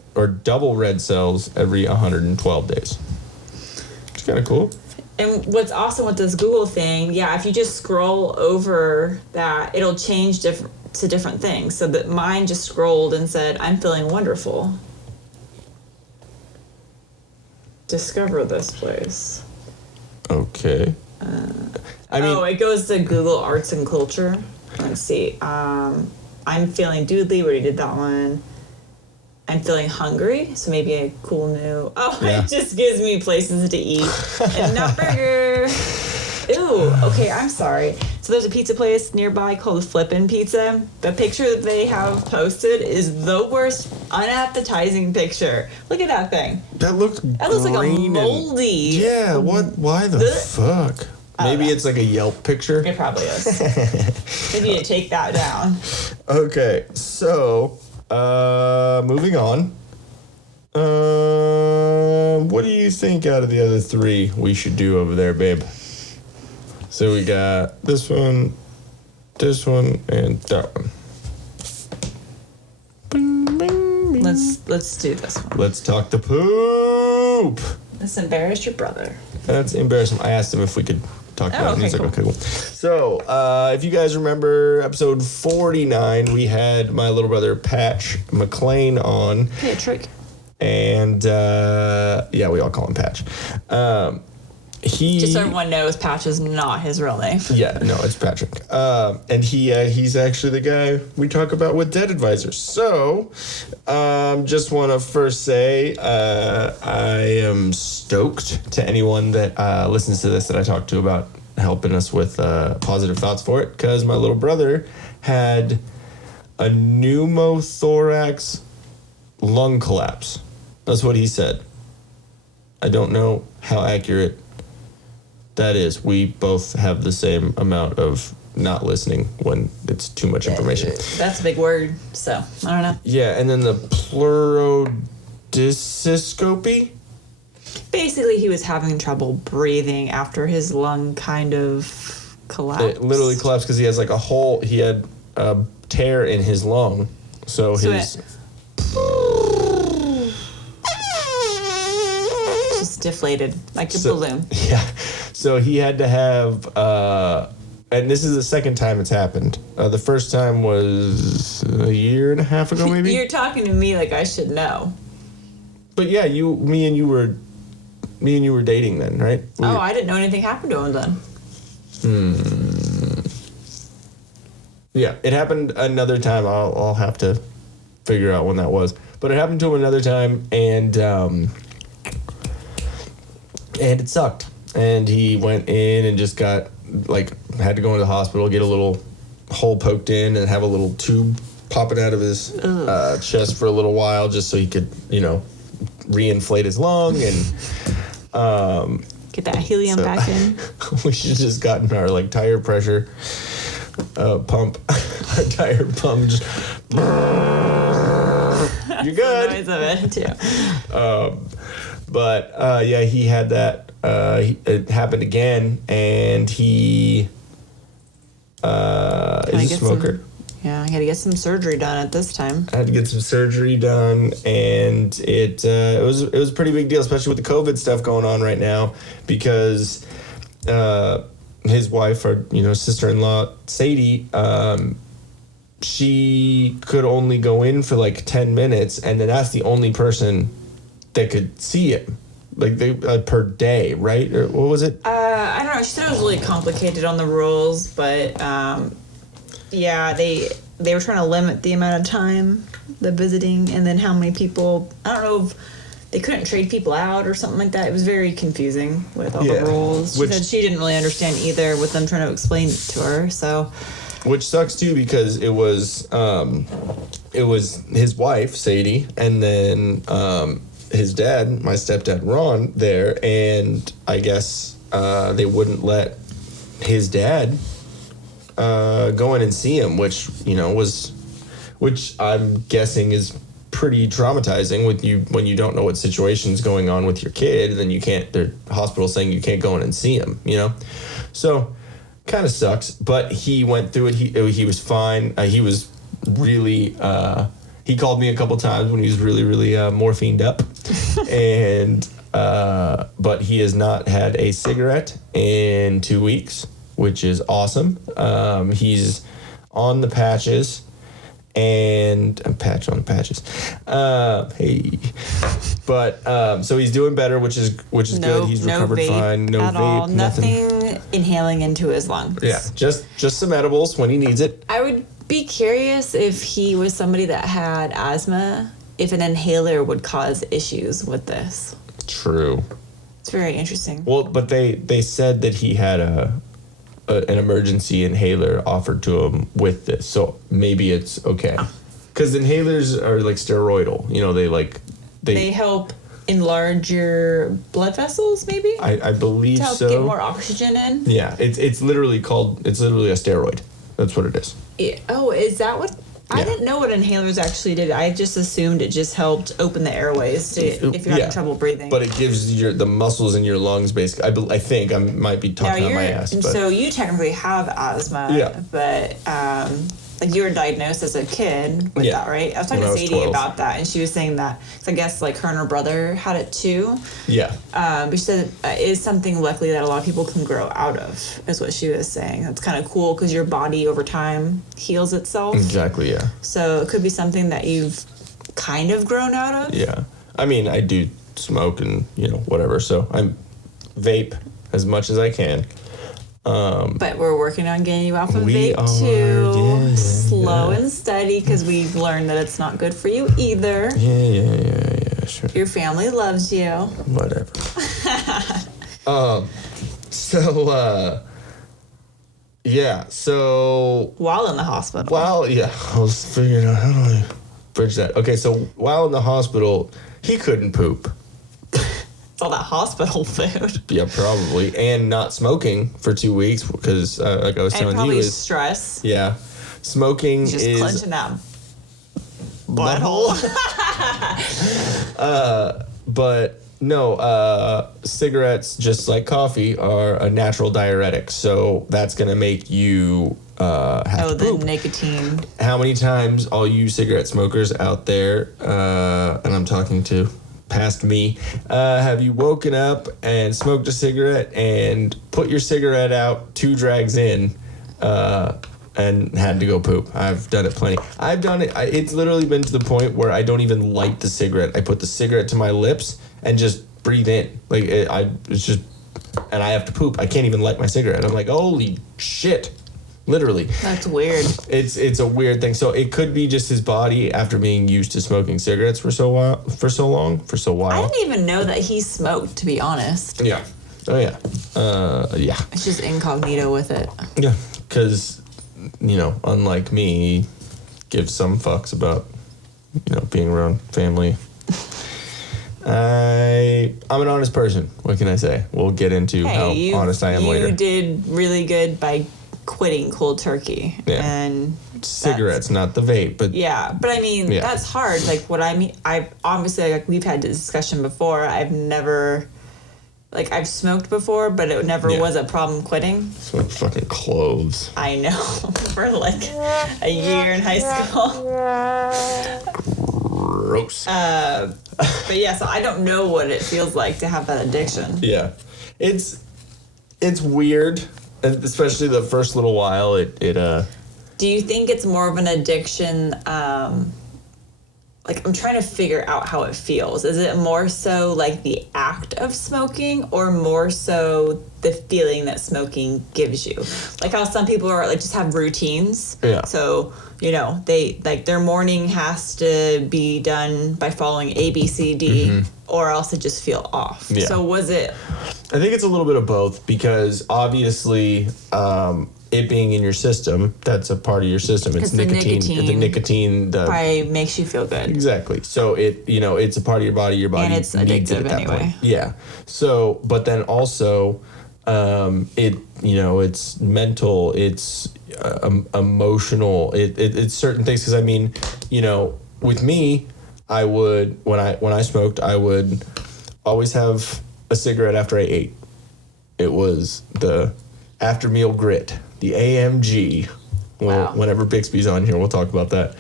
every 112 days. It's kind of cool. And what's awesome with this Google thing, if you just scroll over that, it'll change to different things. So that mine just scrolled and said, I'm feeling wonderful. Discover this place. Okay. It goes to Google Arts and Culture. Let's see. I'm feeling doodly. We already did that one. I'm feeling hungry, so maybe a cool new. It just gives me places to eat. And nut burger. Ooh, okay, I'm sorry. So there's a pizza place nearby called Flippin' Pizza. The picture that they have posted is the worst unappetizing picture. Look at that thing. That looks like a moldy. Yeah, what? Why the fuck? Maybe it's like a Yelp picture. It probably is. Maybe you take that down. Okay, so moving on. What do you think out of the other 3 we should do over there, babe? So we got this one, and that one. Bing, bing, bing. Let's do this one. Let's talk the poop. Let's embarrass your brother. That's embarrassing. I asked him if we could talk about it. And he's cool. like, okay, cool. So, if you guys remember episode 49, we had my little brother Patch McLean on. Patrick. And, we all call him Patch. Just so everyone knows, Patch is not his real name. Yeah, no, it's Patrick. And he's actually the guy we talk about with Debt Advisors. So, just want to first say I am stoked to anyone that listens to this that I talk to about helping us with positive thoughts for it, because my little brother had a pneumothorax lung collapse. That's what he said. I don't know how accurate that is. We both have the same amount of not listening when it's too much information. That's a big word, so I don't know. Yeah, and then the pleurodyscopy. Basically, he was having trouble breathing after his lung kind of collapsed. It literally collapsed because he has like a hole. He had a tear in his lung, so his. Just deflated like a balloon. Yeah. So he had to have, and this is the second time it's happened. The first time was a year and a half ago, maybe? You're talking to me like I should know. But yeah, me and you were dating then, right? I didn't know anything happened to him then. Yeah, it happened another time. I'll have to figure out when that was. But it happened to him another time, and it sucked. And he went in and just got, had to go into the hospital, get a little hole poked in and have a little tube popping out of his chest for a little while just so he could, reinflate his lung and... Get that helium back in. We should just gotten our, tire pressure pump. Our tire pump just... You're good. The noise of it, too. Yeah, he had that. It happened again, and he is a smoker. I had to get some surgery done at this time. I had to get some surgery done, and it was a pretty big deal, especially with the COVID stuff going on right now, because his wife, or sister-in-law Sadie, she could only go in for 10 minutes, and then that's the only person that could see him. Per day, right? Or what was it? I don't know. She said it was really complicated on the rules, but they were trying to limit the amount of time, the visiting, and then how many people. I don't know if they couldn't trade people out or something like that. It was very confusing with all the rules. She said she didn't really understand either with them trying to explain it to her. So, which sucks too, because it was his wife Sadie, and then his dad, my stepdad Ron, there, and I guess they wouldn't let his dad go in and see him, which I'm guessing is pretty traumatizing when you don't know what situation's going on with your kid, and then the hospital's saying you can't go in and see him, So kind of sucks, but he went through it. He was fine. He was really. He called me a couple times when he was really, really morphined up, and but he has not had a cigarette in 2 weeks, which is awesome. He's on the patches, and a patch on the patches. Hey, but so he's doing better, which is good. He's recovered fine. No at vape, all. nothing Inhaling into his lungs. Yeah, just some edibles when he needs it. I would be curious if he was somebody that had asthma, if an inhaler would cause issues with this. True. It's very interesting. Well, but they said that he had an emergency inhaler offered to him with this, so maybe it's okay. Because inhalers are steroidal. They help enlarge your blood vessels, maybe. I believe to help so. get more oxygen in. Yeah, it's literally a steroid. That's what it is. Yeah. Oh, is that what? Yeah. I didn't know what inhalers actually did. I just assumed it just helped open the airways if you're having trouble breathing. But it gives the muscles in your lungs, basically. I think I might be talking out my ass. But. So you technically have asthma. Yeah. But you were diagnosed as a kid with that, right? I was talking to Sadie about that, and she was saying that, cause I guess her and her brother had it too. Yeah. But she said it is something luckily that a lot of people can grow out of, is what she was saying. That's kind of cool because your body over time heals itself. Exactly, yeah. So it could be something that you've kind of grown out of. Yeah. I mean, I do smoke and, whatever. So I'm vape. as much as I can. But we're working on getting you off of We vape are, too. yeah, Slow yeah. and steady, because we've learned that it's not good for you either. Yeah, sure. Your family loves you. Whatever. So While in the hospital. I was figuring out how do I bridge that. Okay, so while in the hospital, he couldn't poop. It's all that hospital food. Yeah, probably. And not smoking for 2 weeks because, like I was And telling probably you, is stress. yeah, smoking Just is clenching that butthole. But no, cigarettes, just like coffee, are a natural diuretic. So that's going to make you have to the poop. nicotine. How many times all you cigarette smokers out there, and I'm talking to past me, have you woken up and smoked a cigarette and put your cigarette out 2 drags in and had to go poop? I've done it plenty. I've done it. It's literally been to the point where I don't even light the cigarette. I put the cigarette to my lips and just breathe in. Like it's just, and I have to poop. I can't even light my cigarette. I'm like, holy shit. Literally. That's weird. It's a weird thing. So it could be just his body after being used to smoking cigarettes for so long. I didn't even know that he smoked, to be honest. Yeah. Oh yeah. Yeah. It's just incognito with it. Yeah. Because, unlike me, he gives some fucks about, being around family. I'm an honest person. What can I say? We'll get into how honest I am later. You did really good by quitting cold turkey. Yeah. And cigarettes, not the vape, but yeah, but I mean, that's hard. Like what I mean, I've obviously, like we've had this discussion before. I've never, like I've smoked before, but it never was a problem quitting. It's like fucking clothes. I know. For like a year in high school. Gross. But yeah, so I don't know what it feels like to have that addiction. Yeah. It's weird, especially the first little while. Do you think it's more of an addiction? Like I'm trying to figure out how it feels. Is it more so like the act of smoking, or more so the feeling that smoking gives you? Like how some people are like just have routines. Yeah. So they like their morning has to be done by following A, B, C, D, or else they just feel off. Yeah. So was it? I think it's a little bit of both, because obviously it being in your system, that's a part of your system. It's nicotine. The nicotine probably makes you feel good. Exactly. So it's a part of your body. Your body and it's needs it addictive at that anyway. point. Yeah. So, but then also, it's mental. It's emotional. It's certain things. Because I mean, with me, I would when I smoked, I would always have a cigarette after I ate. It was the after meal grit, the AMG. Wow. Whenever Bixby's on here, we'll talk about that.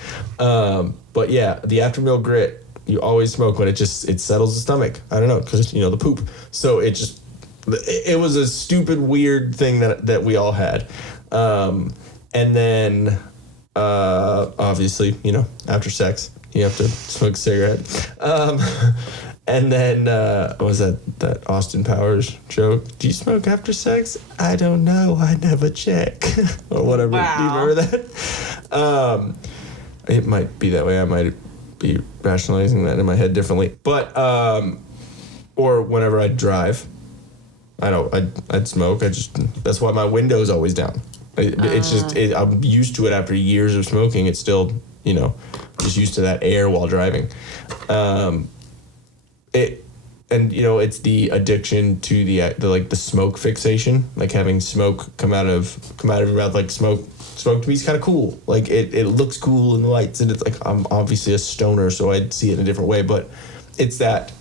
But yeah, the after meal grit, you always smoke when it settles the stomach. I don't know, because the poop. So it was a stupid, weird thing that we all had. And then obviously, after sex, you have to smoke a cigarette. And then, was that Austin Powers joke? Do you smoke after sex? I don't know. I never check. Or whatever. Wow. Do you remember that? It might be that way. I might be rationalizing that in my head differently. But, or whenever I drive, I'd smoke. That's why my window's always down. I'm used to it after years of smoking. It's still, just used to that air while driving. It's the addiction to the smoke fixation, like having smoke come out of your mouth. Like smoke to me is kind of cool. Like it looks cool in the lights, and it's like I'm obviously a stoner, so I'd see it in a different way. But it's that,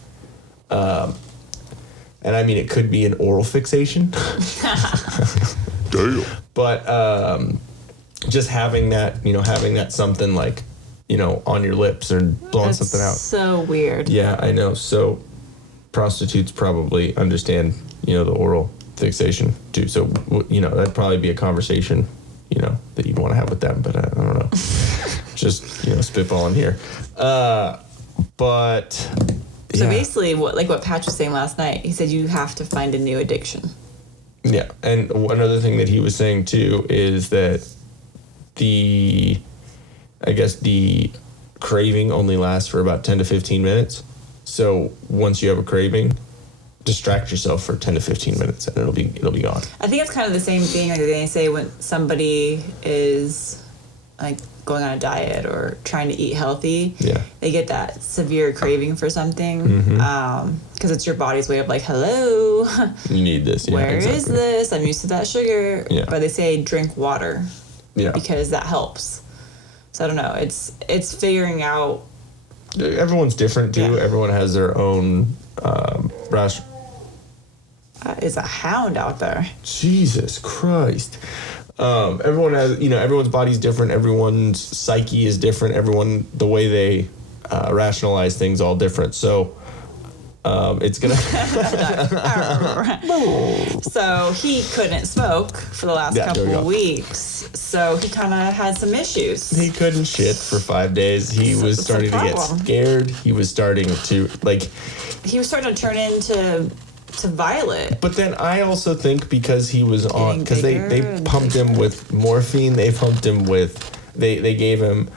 and I mean it could be an oral fixation. Damn. But just having that something like, on your lips or blowing something out. So weird. Yeah, I know. So prostitutes probably understand, the oral fixation too. So, that'd probably be a conversation, that you'd want to have with them. But I don't know. Just, spitballing here. So basically, what Patch was saying last night, he said you have to find a new addiction. Yeah, and one other thing that he was saying too is that the craving only lasts for about 10 to 15 minutes. So once you have a craving, distract yourself for 10 to 15 minutes and it'll be gone. I think it's kind of the same thing like they say when somebody is like going on a diet or trying to eat healthy. Yeah. They get that severe craving for something because it's your body's way of like, hello, you need this. Yeah, where is this? I'm used to that sugar. Yeah. But they say drink water. Yeah. Because that helps. So I don't know. It's figuring out. Everyone's different too. Yeah. Everyone has their own rash. Is a hound out there? Jesus Christ. Everyone has, everyone's body's different. Everyone's psyche is different. Everyone, the way they rationalize things, all different. So it's gonna. So he couldn't smoke for the last couple of weeks. So he kind of had some issues. He couldn't shit for 5 days. He was starting to get scared. He was starting to He was starting to turn into Violet. But then I also think because he was on, because they pumped him with morphine. They pumped him with, they gave him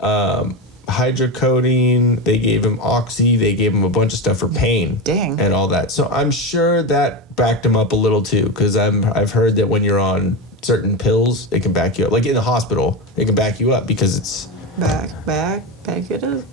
hydrocodone. They gave him oxy. They gave him a bunch of stuff for pain. Dang. And all that. So I'm sure that backed him up a little too, because I've heard that when you're on certain pills, it can back you up. Like in the hospital, it can back you up because it's back it up.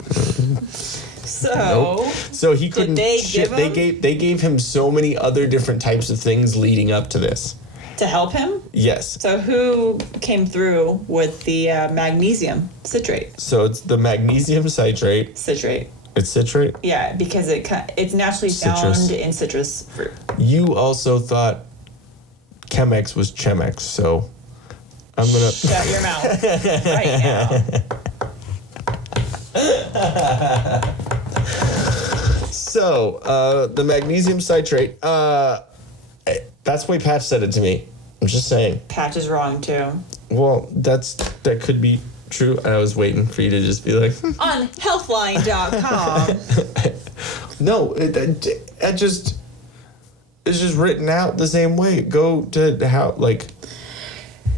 So, nope. So he couldn't shit. They gave him so many other different types of things leading up to this. To help him? Yes. So who came through with the magnesium citrate? So it's the magnesium citrate. Citrate. It's citrate? Yeah, because it's naturally found in citrus fruit. You also thought Chemex was Chemex, so I'm gonna shut your mouth right now. So, the magnesium citrate, that's the way Patch said it to me. I'm just saying. Patch is wrong, too. Well, that could be true. I was waiting for you to just be like... On healthline.com. No, it's just written out the same way. Go to how, like...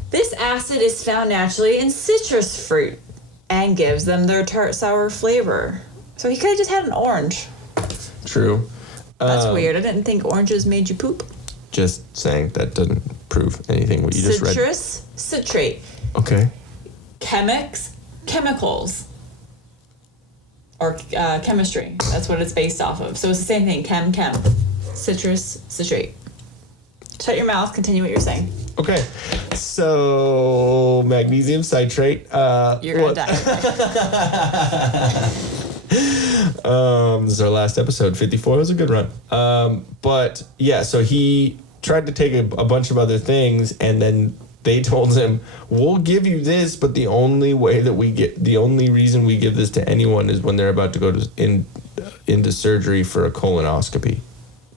This acid is found naturally in citrus fruit and gives them their tart sour flavor. So he could have just had an orange. True. That's weird. I didn't think oranges made you poop. Just saying that doesn't prove anything what you just read. Citrus citrate. Okay. Chemicals. Or chemistry. That's what it's based off of. So it's the same thing. Chem. Citrus citrate. Shut your mouth. Continue what you're saying. Okay. So magnesium citrate. You're gonna die. This is our last episode, 54. It was a good run. But yeah, so he tried to take a bunch of other things, and then they told him, "We'll give you this, but the only reason we give this to anyone is when they're about to go into surgery for a colonoscopy."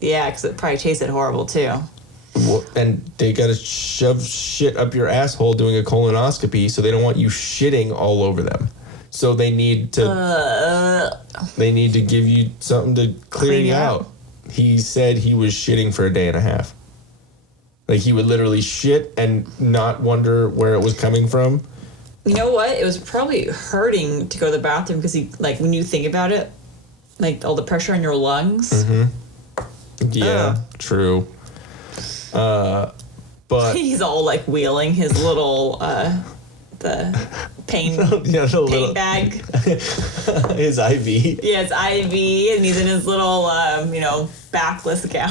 Yeah, because it probably tasted horrible too. Well, and they gotta shove shit up your asshole doing a colonoscopy, so they don't want you shitting all over them. So they need to give you something to clear you out. He said he was shitting for a day and a half. Like he would literally shit and not wonder where it was coming from. You know what? It was probably hurting to go to the bathroom because when you think about it, like all the pressure on your lungs. Mm-hmm. Yeah, true. But he's all like wheeling his little the pain pain bag. His IV. Yeah, his IV, and he's in his little backless gown.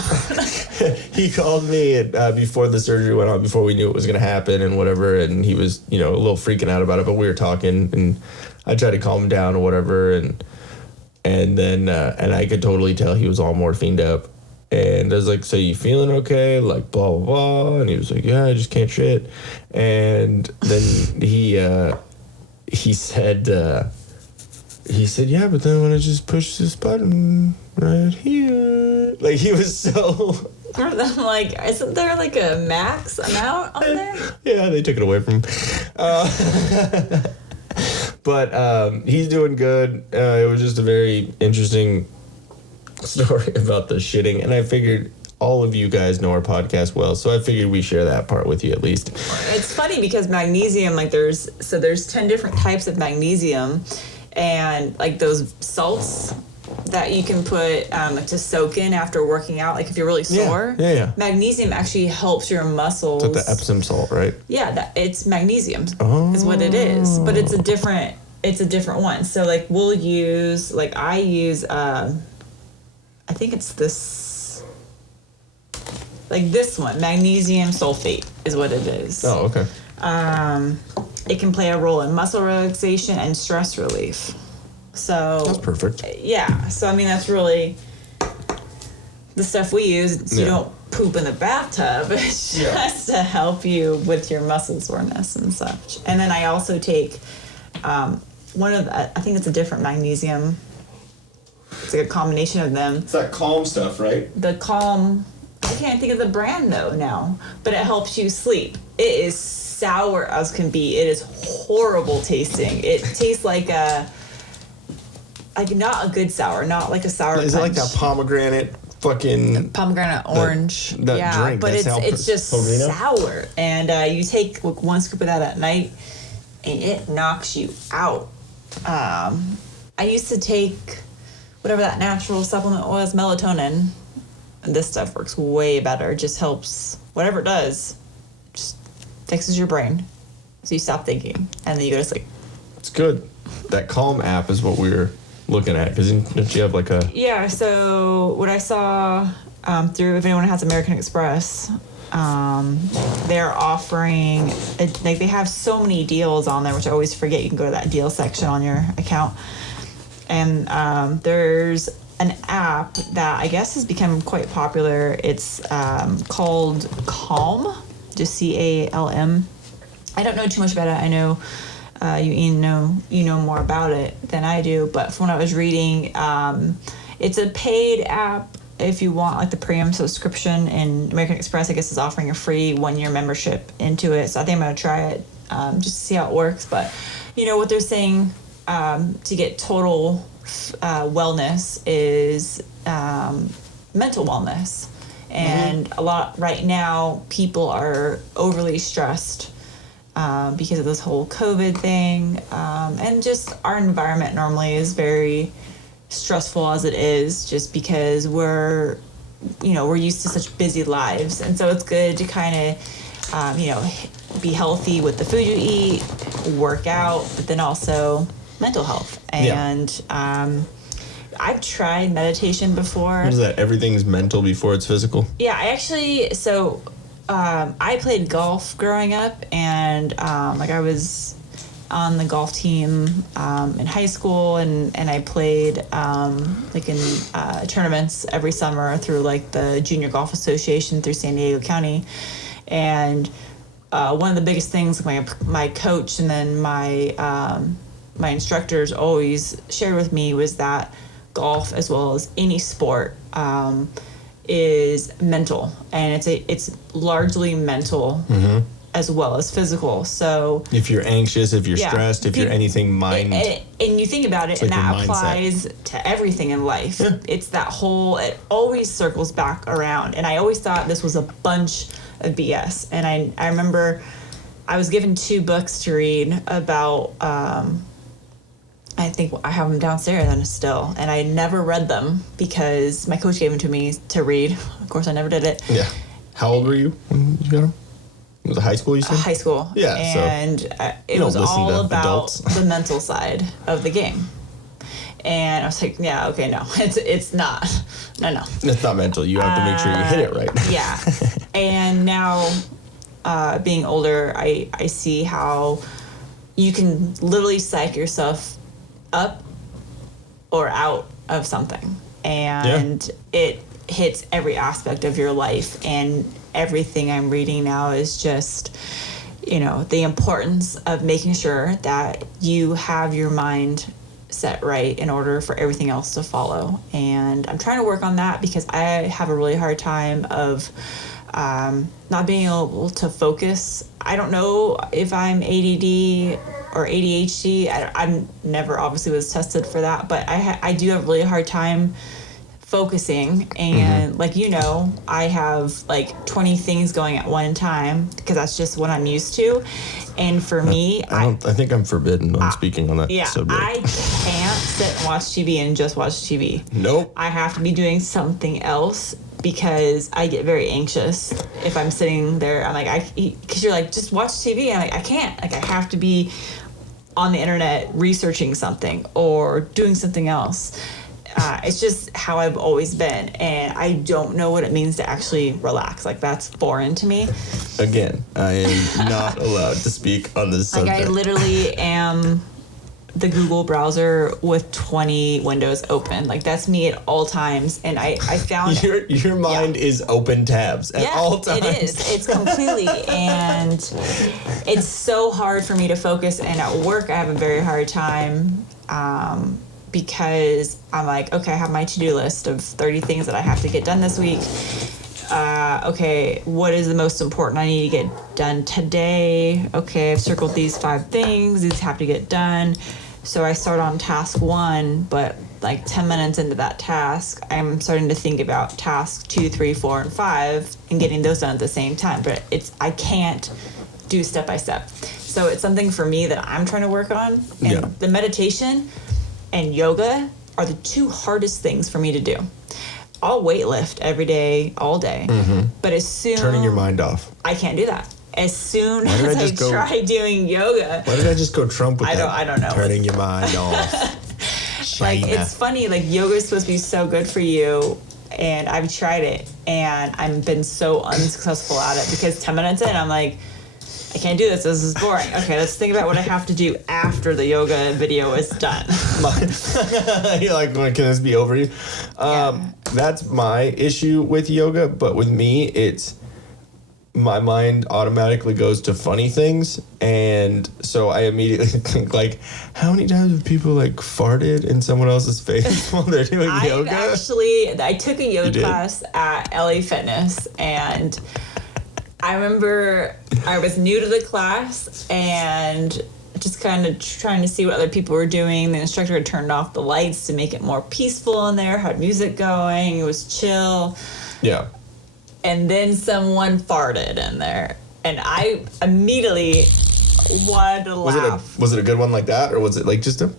He called me before the surgery went on, before we knew it was going to happen and whatever, and he was a little freaking out about it, but we were talking, and I tried to calm him down or whatever, and then and I could totally tell he was all morphined up. And I was like, "So you feeling okay?" Like blah blah blah. And he was like, "Yeah, I just can't shit." And then he said, "Yeah, but then when I just push this button right here," like he was so. I'm like, isn't there like a max amount on there? Yeah, they took it away from him. But he's doing good. It was just a very interesting story about the shitting, and I figured all of you guys know our podcast well, so I figured we share that part with you at least. It's funny because magnesium, like there's 10 different types of magnesium, and like those salts that you can put to soak in after working out, like if you're really sore. Yeah. Magnesium actually helps your muscles. It's like the Epsom salt, right? Yeah, it's magnesium is what it is, but it's a different one. So like I use I think it's this, like this one, magnesium sulfate is what it is. Oh, okay. It can play a role in muscle relaxation and stress relief. So that's perfect. Yeah. So I mean, that's really the stuff we use. You don't poop in the bathtub. It's just to help you with your muscle soreness and such. And then I also take I think it's a different magnesium. It's like a combination of them. It's that Calm stuff, right? The Calm. I can't think of the brand though now, but it helps you sleep. It is sour as can be. It is horrible tasting. It tastes like not a good sour, not like a sour punch. Is it like that pomegranate fucking... Pomegranate orange. That drink. But it's just Pellegrino? sour. And you take like 1 scoop of that at night, and it knocks you out. I used to take whatever that natural supplement was, melatonin. And this stuff works way better. It just helps, whatever it does, just fixes your brain. So you stop thinking, and then you go to sleep. It's good. That Calm app is what we were looking at, because don't you have like a... Yeah, so what I saw through, if anyone has American Express, they're offering, like they have so many deals on there, which I always forget. You can go to that deal section on your account. And there's an app that I guess has become quite popular. It's called Calm, just CALM. I don't know too much about it. I know you know more about it than I do, but from what I was reading, it's a paid app if you want like the premium subscription, and American Express I guess is offering a free 1-year membership into it. So I think I'm gonna try it just to see how it works. But you know what they're saying to get total wellness is mental wellness, and a lot right now people are overly stressed because of this whole COVID thing, and just our environment normally is very stressful as it is, just because we're used to such busy lives, and so it's good to kind of be healthy with the food you eat, work out, but then also mental health. And I've tried meditation before. What is that? Everything's mental before it's physical? Yeah, I actually, I played golf growing up, and I was on the golf team in high school, and I played in tournaments every summer through like the Junior Golf Association through San Diego County. And one of the biggest things my coach and then my instructors always shared with me was that golf, as well as any sport, is mental, and it's largely mental as well as physical. So if you're anxious, if you're stressed, if you're anything mind, and you think about it, and that applies to everything in life. It's that whole, it always circles back around. And I always thought this was a bunch of BS. And I remember I was given 2 books to read about I think I have them downstairs then still, and I never read them because my coach gave them to me to read. Of course, I never did it. Yeah. How old were you when you got them? Was it high school, you said? High school. Yeah. And it was all about the mental side of the game. And I was like, yeah, okay, no, it's not. No. It's not mental. You have to make sure you hit it right. Yeah. And now, being older, I see how you can literally psych yourself up or out of something, and it hits every aspect of your life. And everything I'm reading now is just, the importance of making sure that you have your mind set right in order for everything else to follow. And I'm trying to work on that because I have a really hard time of not being able to focus. I don't know if I'm ADD or ADHD. I never obviously was tested for that, but I do have a really hard time focusing, and like, you know, I have like 20 things going at one time because that's just what I'm used to. And for me, I think I'm forbidden on speaking on that subject. I can't sit and watch TV and just watch TV. Nope. I have to be doing something else because I get very anxious if I'm sitting there. I'm like, because you're like, just watch TV. I'm like, I can't. Like, I have to be on the internet researching something or doing something else. It's just how I've always been, and I don't know what it means to actually relax. Like, that's foreign to me. Again, I am not allowed to speak on this subject. Like, I literally am the Google browser with 20 windows open. Like, that's me at all times, and I found... Your mind is open tabs at all times. It is. It's completely, and it's so hard for me to focus, and at work I have a very hard time, because I'm like, okay, I have my to-do list of 30 things that I have to get done this week. Okay, what is the most important I need to get done today? Okay, I've circled these 5 things. These have to get done. So I start on task 1, but like 10 minutes into that task, I'm starting to think about task 2, 3, 4, and 5 and getting those done at the same time. But I can't do step by step. So it's something for me that I'm trying to work on. And the meditation and yoga are the 2 hardest things for me to do. I'll weightlift every day, all day. But as soon... Turning your mind off. I can't do that. As soon as I try doing yoga... Why did I just go Trump with that? I don't know. Turning your mind off. Like, it's funny. Like, yoga is supposed to be so good for you. And I've tried it. And I've been so unsuccessful at it. Because 10 minutes in, I'm like... I can't do this. This is boring. Okay, let's think about what I have to do after the yoga video is done. You're like, can this be over you? That's my issue with yoga, but with me, it's my mind automatically goes to funny things, and so I immediately think, like, how many times have people like farted in someone else's face while they're doing yoga? I took a yoga class at LA Fitness, and I remember I was new to the class and just kind of trying to see what other people were doing. The instructor had turned off the lights to make it more peaceful in there, had music going, it was chill. Yeah. And then someone farted in there, and I immediately wanted to laugh. Was it a good one like that, or was it like just a...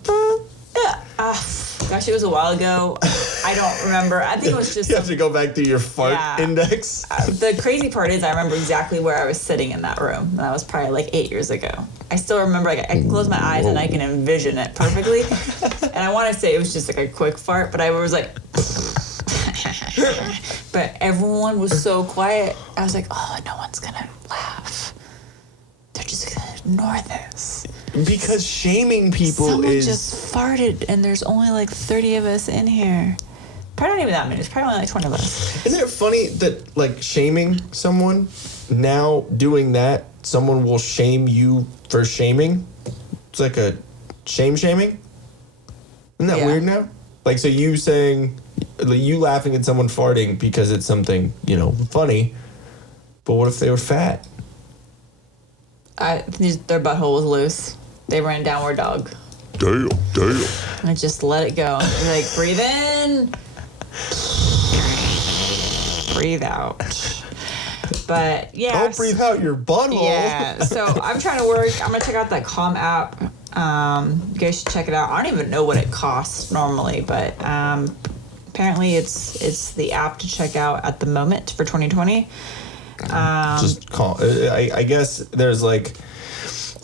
Gosh, it was a while ago. I don't remember. I think it was just... You have to go back to your fart index. The crazy part is I remember exactly where I was sitting in that room. And that was probably like 8 years ago. I still remember, like, I can close my eyes and I can envision it perfectly. And I want to say it was just like a quick fart, but I was like... But everyone was so quiet. I was like, oh, no one's going to laugh. They're just going to ignore this. Because shaming people Someone just farted, and there's only like 30 of us in here. Probably not even that many. It's probably only like 20 of us. Isn't it funny that, like, shaming someone, now doing that, someone will shame you for shaming? It's like a shaming? Isn't that weird now? Like, so you saying, you laughing at someone farting because it's something, you know, funny, but what if they were fat? Their butthole was loose. They ran downward dog. Damn. I just let it go. Like, breathe in, breathe out. But yeah, don't breathe out your butthole. Yeah. So I'm trying to work. I'm gonna check out that Calm app. You guys should check it out. I don't even know what it costs normally, but apparently it's the app to check out at the moment for 2020. Just call. I guess there's like,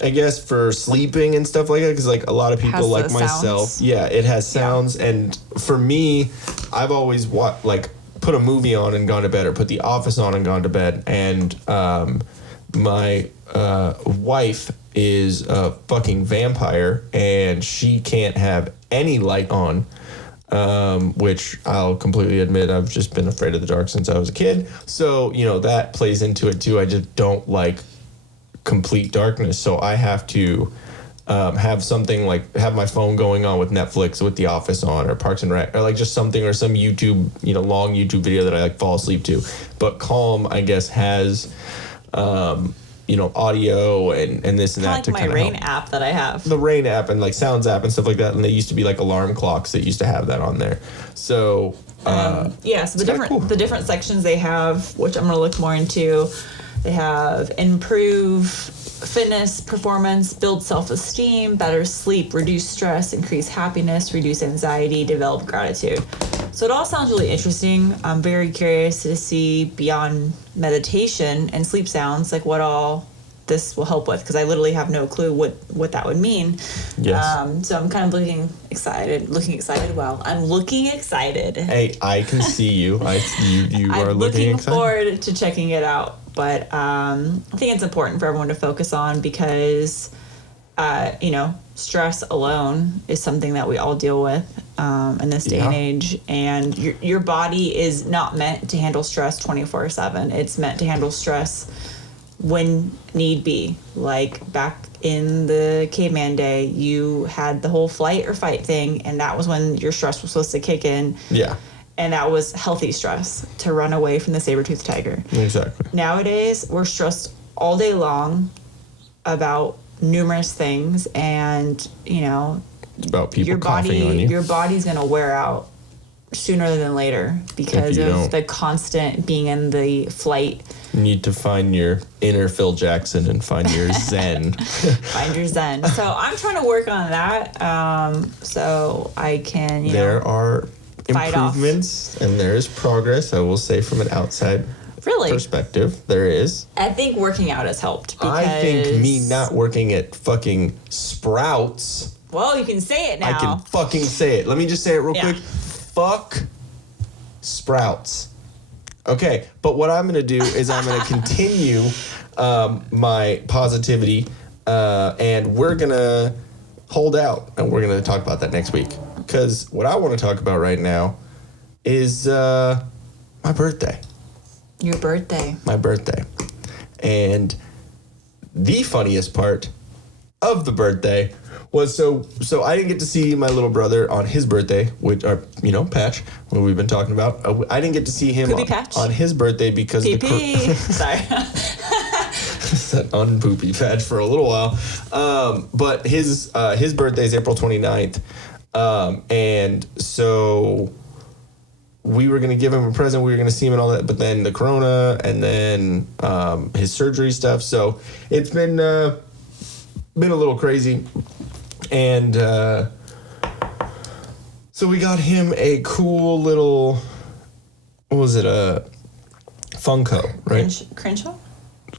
I guess for sleeping and stuff like that, because like a lot of people like myself, sounds. It has sounds, and for me, I've always put a movie on and gone to bed, or put The Office on and gone to bed, and my wife is a fucking vampire, and she can't have any light on. Which I'll completely admit, I've just been afraid of the dark since I was a kid. So, you know, that plays into it too. I just don't like complete darkness. So I have to have something like, have my phone going on with Netflix, with The Office on, or Parks and Rec, or like just something, or some YouTube, you know, long YouTube video that I like fall asleep to. But Calm, I guess, has, you know, audio and this and that to kind of my Rain app that I have. The Rain app and like Sounds app and stuff like that. And they used to be like alarm clocks that used to have that on there. So So the different sections they have, which I'm going to look more into, they have improve fitness, performance, build self-esteem, better sleep, reduce stress, increase happiness, reduce anxiety, develop gratitude. So it all sounds really interesting. I'm very curious to see beyond meditation and sleep sounds, like what all this will help with, because I literally have no clue what that would mean. Yes. So I'm kind of looking excited. Wow, I'm looking excited. Hey, I can see you. You are I'm looking excited. forward to checking it out. But I think it's important for everyone to focus on because, stress alone is something that we all deal with in this day and age. And your body is not meant to handle stress 24/7. It's meant to handle stress when need be. Like back in the caveman day, you had the whole flight or fight thing, and that was when your stress was supposed to kick in. Yeah. And that was healthy stress, to run away from the saber-toothed tiger. Exactly. Nowadays, we're stressed all day long about numerous things, and, it's about people coughing on you. Your body's going to wear out sooner than later because of the constant being in the flight. You need to find your inner Phil Jackson and find your zen. Find your zen. So I'm trying to work on that so I can, There are fight improvements and there is progress, I will say, from an outside perspective. There is. I think working out has helped because I think me not working at fucking Sprouts. Well, you can say it now. I can fucking say it. Let me just say it real quick. Fuck Sprouts. Okay, but what I'm going to do is I'm going to continue my positivity and we're going to hold out and we're going to talk about that next week. Because what I want to talk about right now is my birthday. Your birthday. My birthday. And the funniest part of the birthday was so I didn't get to see my little brother on his birthday, which are, Patch, what we've been talking about. I didn't get to see him on his birthday because Pee-pee. Sorry. That unpoopy Patch for a little while. But his birthday is April 29th. And so we were going to give him a present. We were going to see him and all that. But then the corona and then his surgery stuff. So it's been a little crazy. And so we got him a cool little, what was it, a Funko, right? Crenshaw?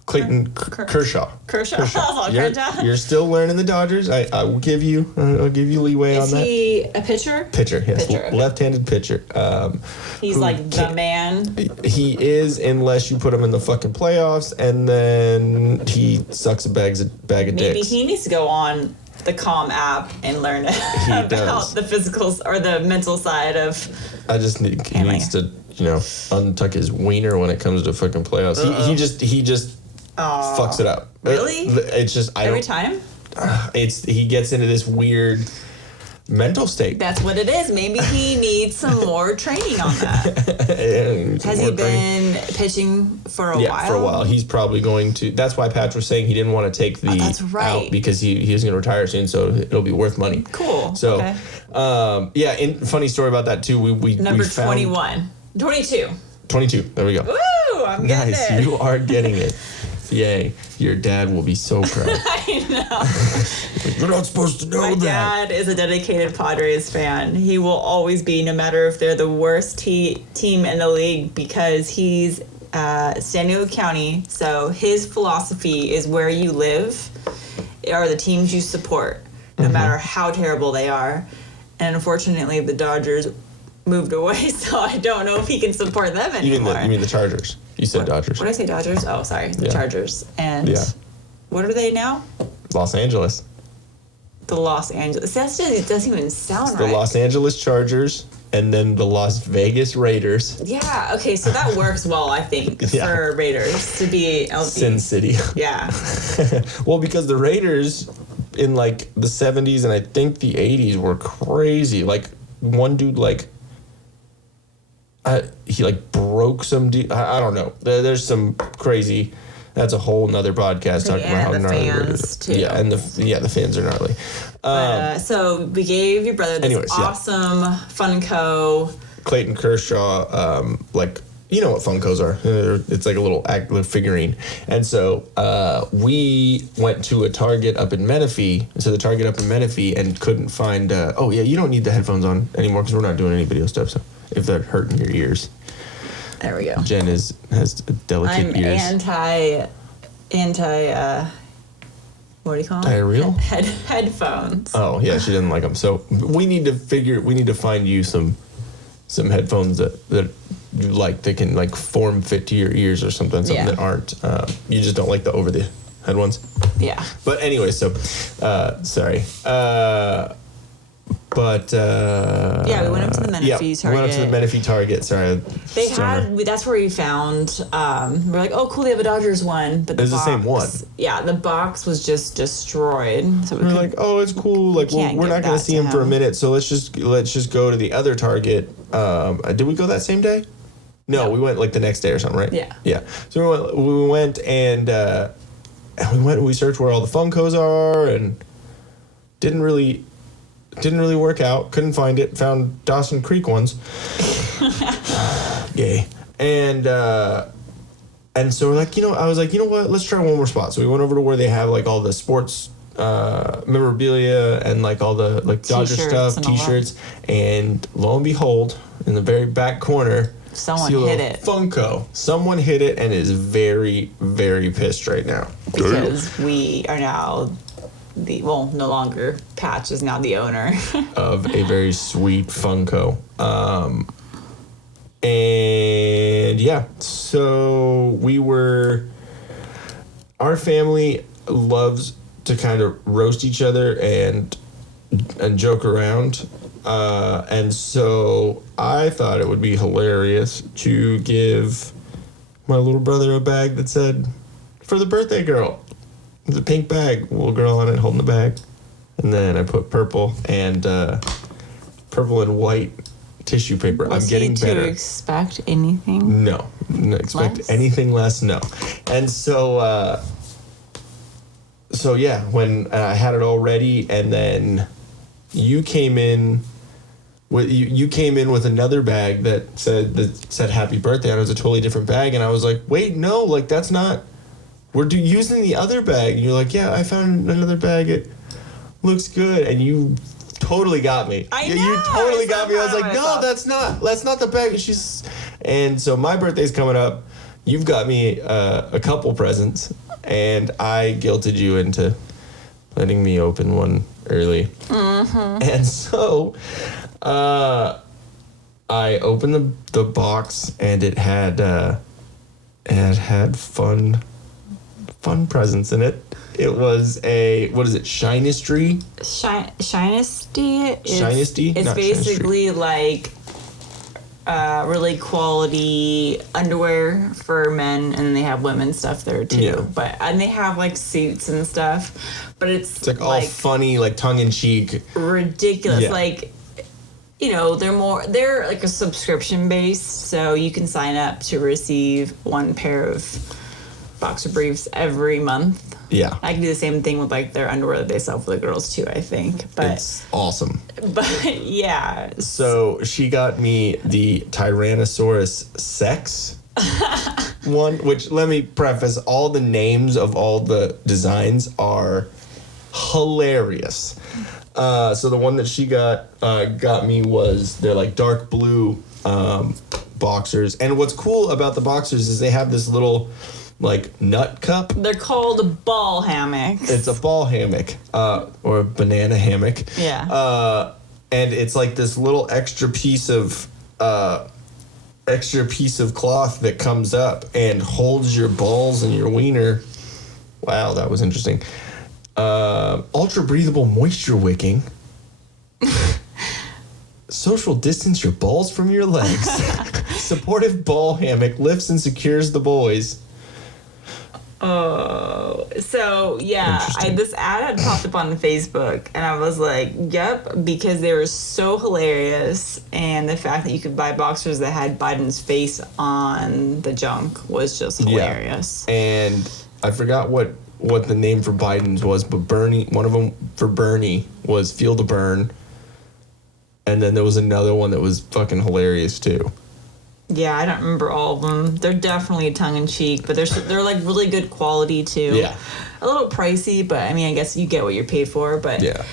Clayton Kershaw. Kershaw. You're still learning the Dodgers. I will give you. I'll give you leeway on that. Is he a pitcher? Pitcher, yes. Pitcher. Left-handed pitcher. He's like the man. He is, unless you put him in the fucking playoffs, and then he sucks a bag of dicks. Maybe he needs to go on the Calm app and learn about the physical or the mental side of. I just need he needs to untuck his wiener when it comes to fucking playoffs. He just fucks it up. Really? It's just every time. He gets into this weird mental state. That's what it is. Maybe he needs some more training on that. Has he been pitching for a while? Yeah, for a while. He's probably going to. That's why Patch was saying he didn't want to take the out because he is going to retire soon, so it'll be worth money. Cool. So, okay. Funny story about that too. We Number we found 21. 22. 22. There we go. Woo! I'm getting it. Nice. You are getting it. Yay. Your dad will be so proud. I know. You're not supposed to know My dad is a dedicated Padres fan. He will always be, no matter if they're the worst team in the league, because he's San Diego County. So his philosophy is where you live are the teams you support, no matter how terrible they are. And unfortunately, the Dodgers moved away, so I don't know if he can support them anymore. You mean the Chargers? You said Dodgers. What did I say, Dodgers? Oh, sorry, the Chargers. And what are they now? Los Angeles. The Los Angeles. It doesn't even sound right. The Los Angeles Chargers and then the Las Vegas Raiders. Yeah, okay, so that works well, I think, for Raiders to be LV. Sin City. Yeah. Well, because the Raiders in like the 70s and I think the 80s were crazy. Like one dude he broke some dude. I don't know. There's some crazy. That's a whole nother podcast talking about how gnarly it is. Too. Yeah, and the fans are gnarly. So we gave your brother this awesome Funko Clayton Kershaw, like, you know what Funkos are. It's like a little figurine. And so we went to a Target up in Menifee, and couldn't find, you don't need the headphones on anymore because we're not doing any video stuff, so if they're hurting your ears. There we go. Jen has delicate ears. I'm anti, what do you call them? Diarrheal? Headphones. Oh, yeah, she doesn't like them. So we need to find you some headphones that you like, that can like form fit to your ears or something that aren't, you just don't like the over the head ones. Yeah. But anyway, so, sorry. Yeah, we went up to the Menifee Target. We went up to the Menifee Target, sorry. That's where we found, we're like, oh, cool, they have a Dodgers one. But it was the same one. Yeah, the box was just destroyed. So we're like, oh, it's cool. Like, we're not going to see him for a minute, so let's just go to the other Target. Did we go that same day? No, we went like the next day or something, right? Yeah. Yeah. So we went and we searched where all the Funkos are, and didn't really work out. Couldn't find it. Found Dawson Creek ones. Yay. And so we're like, I was like, you know what? Let's try one more spot. So we went over to where they have like all the sports memorabilia and like all the like Dodger stuff, T-shirts, and lo and behold, in the very back corner, someone hit it. Funko. Someone hit it and is very, very pissed right now. Because we are now no longer. Patch is now the owner of a very sweet Funko. And yeah, so our family loves to kind of roast each other and joke around. And so I thought it would be hilarious to give my little brother a bag that said, for the birthday girl. The pink bag, little girl on it holding the bag. And then I put purple and white tissue paper. I'm getting better. To expect anything? No. Expect anything less? No. And so yeah, when I had it all ready, and then you came in with another bag that said happy birthday, and it was a totally different bag, and I was like, wait, no, like that's not. We're using the other bag. And you're like, yeah, I found another bag. It looks good. And you totally got me. I know. You totally got me. I was like, no, that's not the bag. And so my birthday's coming up. You've got me a couple presents, and I guilted you into letting me open one early. Mm-hmm. And so I opened the box, and it had fun presents in it. It was a, what is it, Shinistry? Shinistry? Shinistry? It's basically like really quality underwear for men, and they have women's stuff there too. Yeah. And they have like suits and stuff, but it's like all funny, like tongue-in-cheek. Ridiculous. Yeah. Like, they're like a subscription based, so you can sign up to receive one pair of boxer briefs every month. Yeah. I can do the same thing with like their underwear that they sell for the girls too, I think. But it's awesome. But yeah. So she got me the Tyrannosaurus Sex one, which, let me preface, all the names of all the designs are hilarious. So the one that she got me was, they're like dark blue boxers. And what's cool about the boxers is they have this little like nut cup. They're called ball hammocks. It's a ball hammock, or a banana hammock. Yeah. And it's like this little extra piece of cloth that comes up and holds your balls and your wiener. Wow, that was interesting. Ultra breathable moisture wicking. Social distance your balls from your legs. Supportive ball hammock lifts and secures the boys. Oh, so yeah, this ad had popped up on Facebook, and I was like, yep, because they were so hilarious, and the fact that you could buy boxers that had Biden's face on the junk was just hilarious. Yeah. And I forgot what the name for Biden's was, but one of them for Bernie was Feel the Burn, And then there was another one that was fucking hilarious too. Yeah, I don't remember all of them. They're definitely tongue-in-cheek, but they're like really good quality too. Yeah. A little pricey, but I mean, I guess you get what you pay for. But Yeah.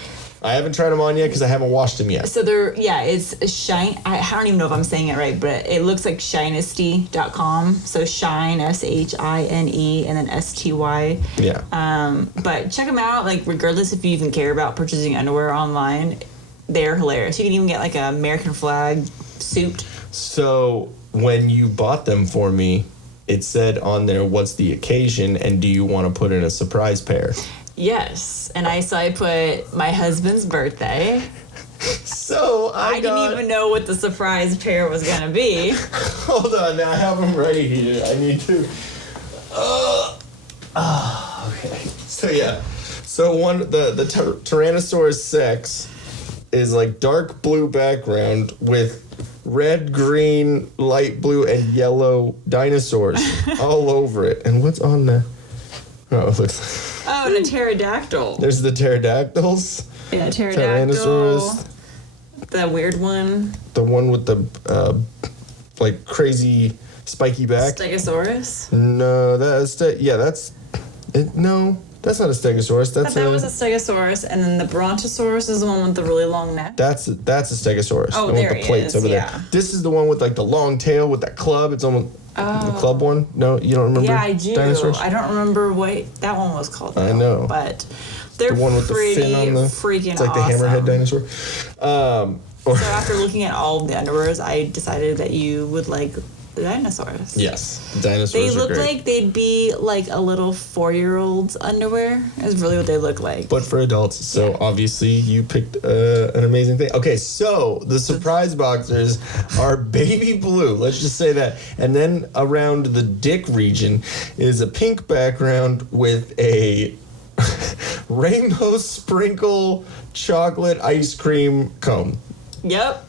I haven't tried them on yet because I haven't washed them yet. So it's Shine. I don't even know if I'm saying it right, but it looks like shinesty.com. So Shine, SHINE, and then STY. Yeah. But check them out. Like, regardless if you even care about purchasing underwear online, they're hilarious. You can even get like an American flag suit. So when you bought them for me, it said on there, "What's the occasion, and do you want to put in a surprise pair?" Yes, and I put my husband's birthday. So I didn't even know what the surprise pair was gonna be. Hold on, now I have them right here. I need to. Okay. So yeah, so the Tyrannosaurus Rex is like dark blue background with red, green, light blue, and yellow dinosaurs all over it. And what's on the? Oh, it looks. Oh, and a pterodactyl. There's the pterodactyls. Yeah, pterodactyl. Tyrannosaurus. The weird one. The one with the like crazy spiky back. Stegosaurus. No, that's it. No, that's not a Stegosaurus. That was a Stegosaurus, and then the Brontosaurus is the one with the really long neck. That's a Stegosaurus. Oh, the one there with the plates over yeah. there. This is the one with like the long tail with that club. It's almost the club one. No, you don't remember? Yeah, I do. Dinosaurs? I don't remember what that one was called. I know, but they're the one with pretty the fin on the freaking It's like awesome. the hammerhead dinosaur. So after looking at all of the underwears, I decided that you would like the dinosaurs. Yes, the dinosaurs. They are look great. like they'd be like a little 4-year-old's underwear. Is really what they look like. But for adults, so obviously you picked an amazing thing. Okay, so the surprise boxers are baby blue. Let's just say that. And then around the dick region is a pink background with a rainbow sprinkle chocolate ice cream cone. Yep.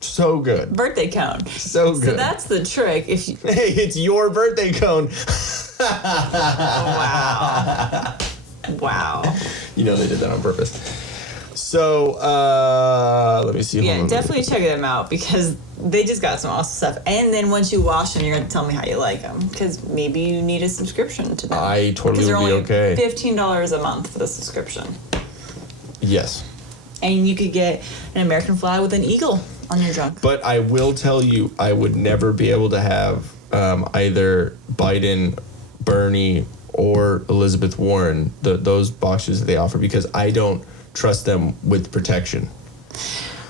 So good. Birthday cone. So good. So that's the trick. If you Hey, it's your birthday cone. Wow. Wow. You know they did that on purpose. So, let me see. Yeah, definitely check them out because they just got some awesome stuff. And then once you wash them, you're going to tell me how you like them because maybe you need a subscription to them. I totally would be okay. Because they're only $15 a month for the subscription. Yes. And you could get an American flag with an eagle on your junk. But I will tell you, I would never be able to have either Biden, Bernie, or Elizabeth Warren, those boxes that they offer, because I don't trust them with protection.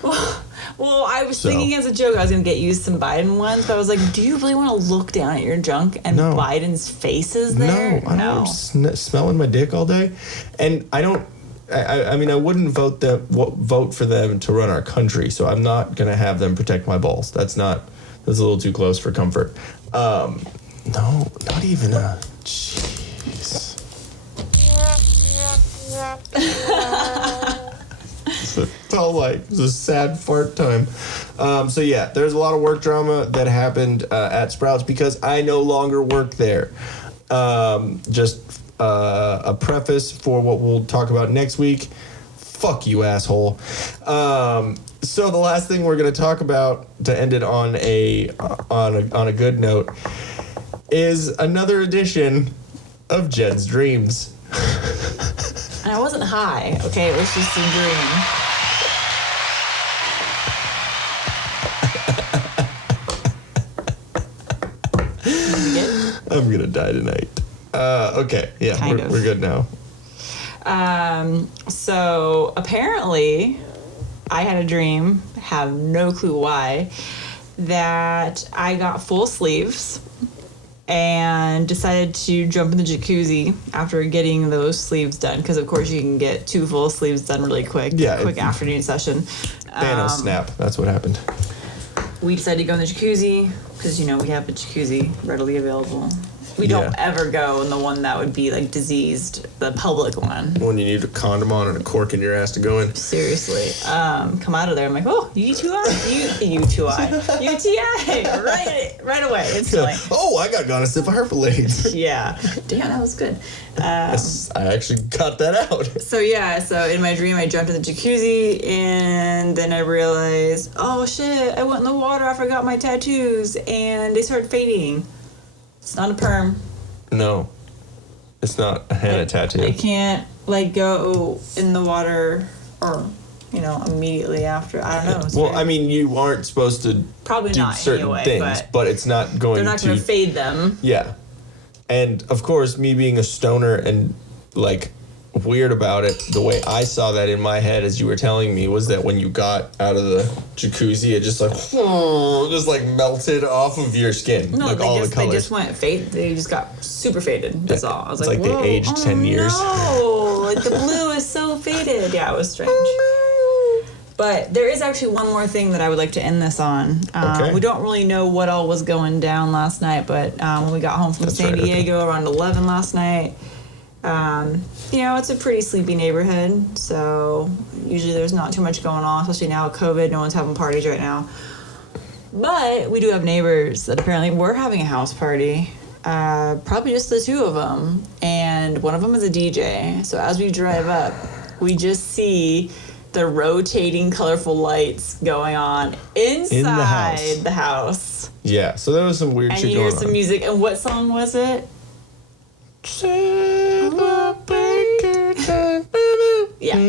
Well, I was thinking as a joke I was going to get you some Biden ones, but I was like, do you really want to look down at your junk and Biden's face is there? No, I don't want smelling my dick all day. And I don't... I mean, I wouldn't vote for them to run our country, so I'm not gonna have them protect my balls. That's a little too close for comfort. No, not even a. Jeez. It's a sad fart time. So yeah, there's a lot of work drama that happened at Sprouts because I no longer work there. A preface for what we'll talk about next week. Fuck you, asshole. So the last thing we're going to talk about to end it on a good note is another edition of Jenn's Dreams. And I wasn't high, okay? It was just a dream. I'm going to die tonight. Okay, yeah, we're good now. So apparently, I had a dream, have no clue why, that I got full sleeves and decided to jump in the jacuzzi after getting those sleeves done. Because, of course, you can get 2 full sleeves done really quick. Yeah. Quick afternoon session. Thanos snap. That's what happened. We decided to go in the jacuzzi because, we have a jacuzzi readily available we don't ever go in the one that would be like diseased, the public one. When you need a condom on and a cork in your ass to go in. Seriously. Come out of there. I'm like, oh, UTI, right away, instantly. Oh, I got gonorrhea herpes. Yeah. Damn, that was good. Yes, I actually got that out. So in my dream, I jumped in the jacuzzi, and then I realized, oh shit, I went in the water, I forgot my tattoos, and they started fading. It's not a perm. No, it's not a henna tattoo. I can't go in the water or immediately after. I don't know. Well, I mean, you aren't supposed to probably do not certain anyway, things, but it's not going to. They're not going to fade them. Yeah, and of course, me being a stoner and weird about it, the way I saw that in my head as you were telling me was that when you got out of the jacuzzi, it just melted off of your skin. No, they just went fade. They just got super faded. That's all. I was like, they aged 10 years. No, the blue is so faded. Yeah, it was strange. But there is actually one more thing that I would like to end this on. Okay. We don't really know what all was going down last night, but when we got home from San Diego around 11 last night, it's a pretty sleepy neighborhood, so usually there's not too much going on, especially now with COVID. No one's having parties right now. But we do have neighbors that apparently were having a house party, probably just the two of them, and one of them is a DJ. So as we drive up, we just see the rotating colorful lights going on inside the house. Yeah, so there was some weird shit going on. And you hear some music. And what song was it? Yeah.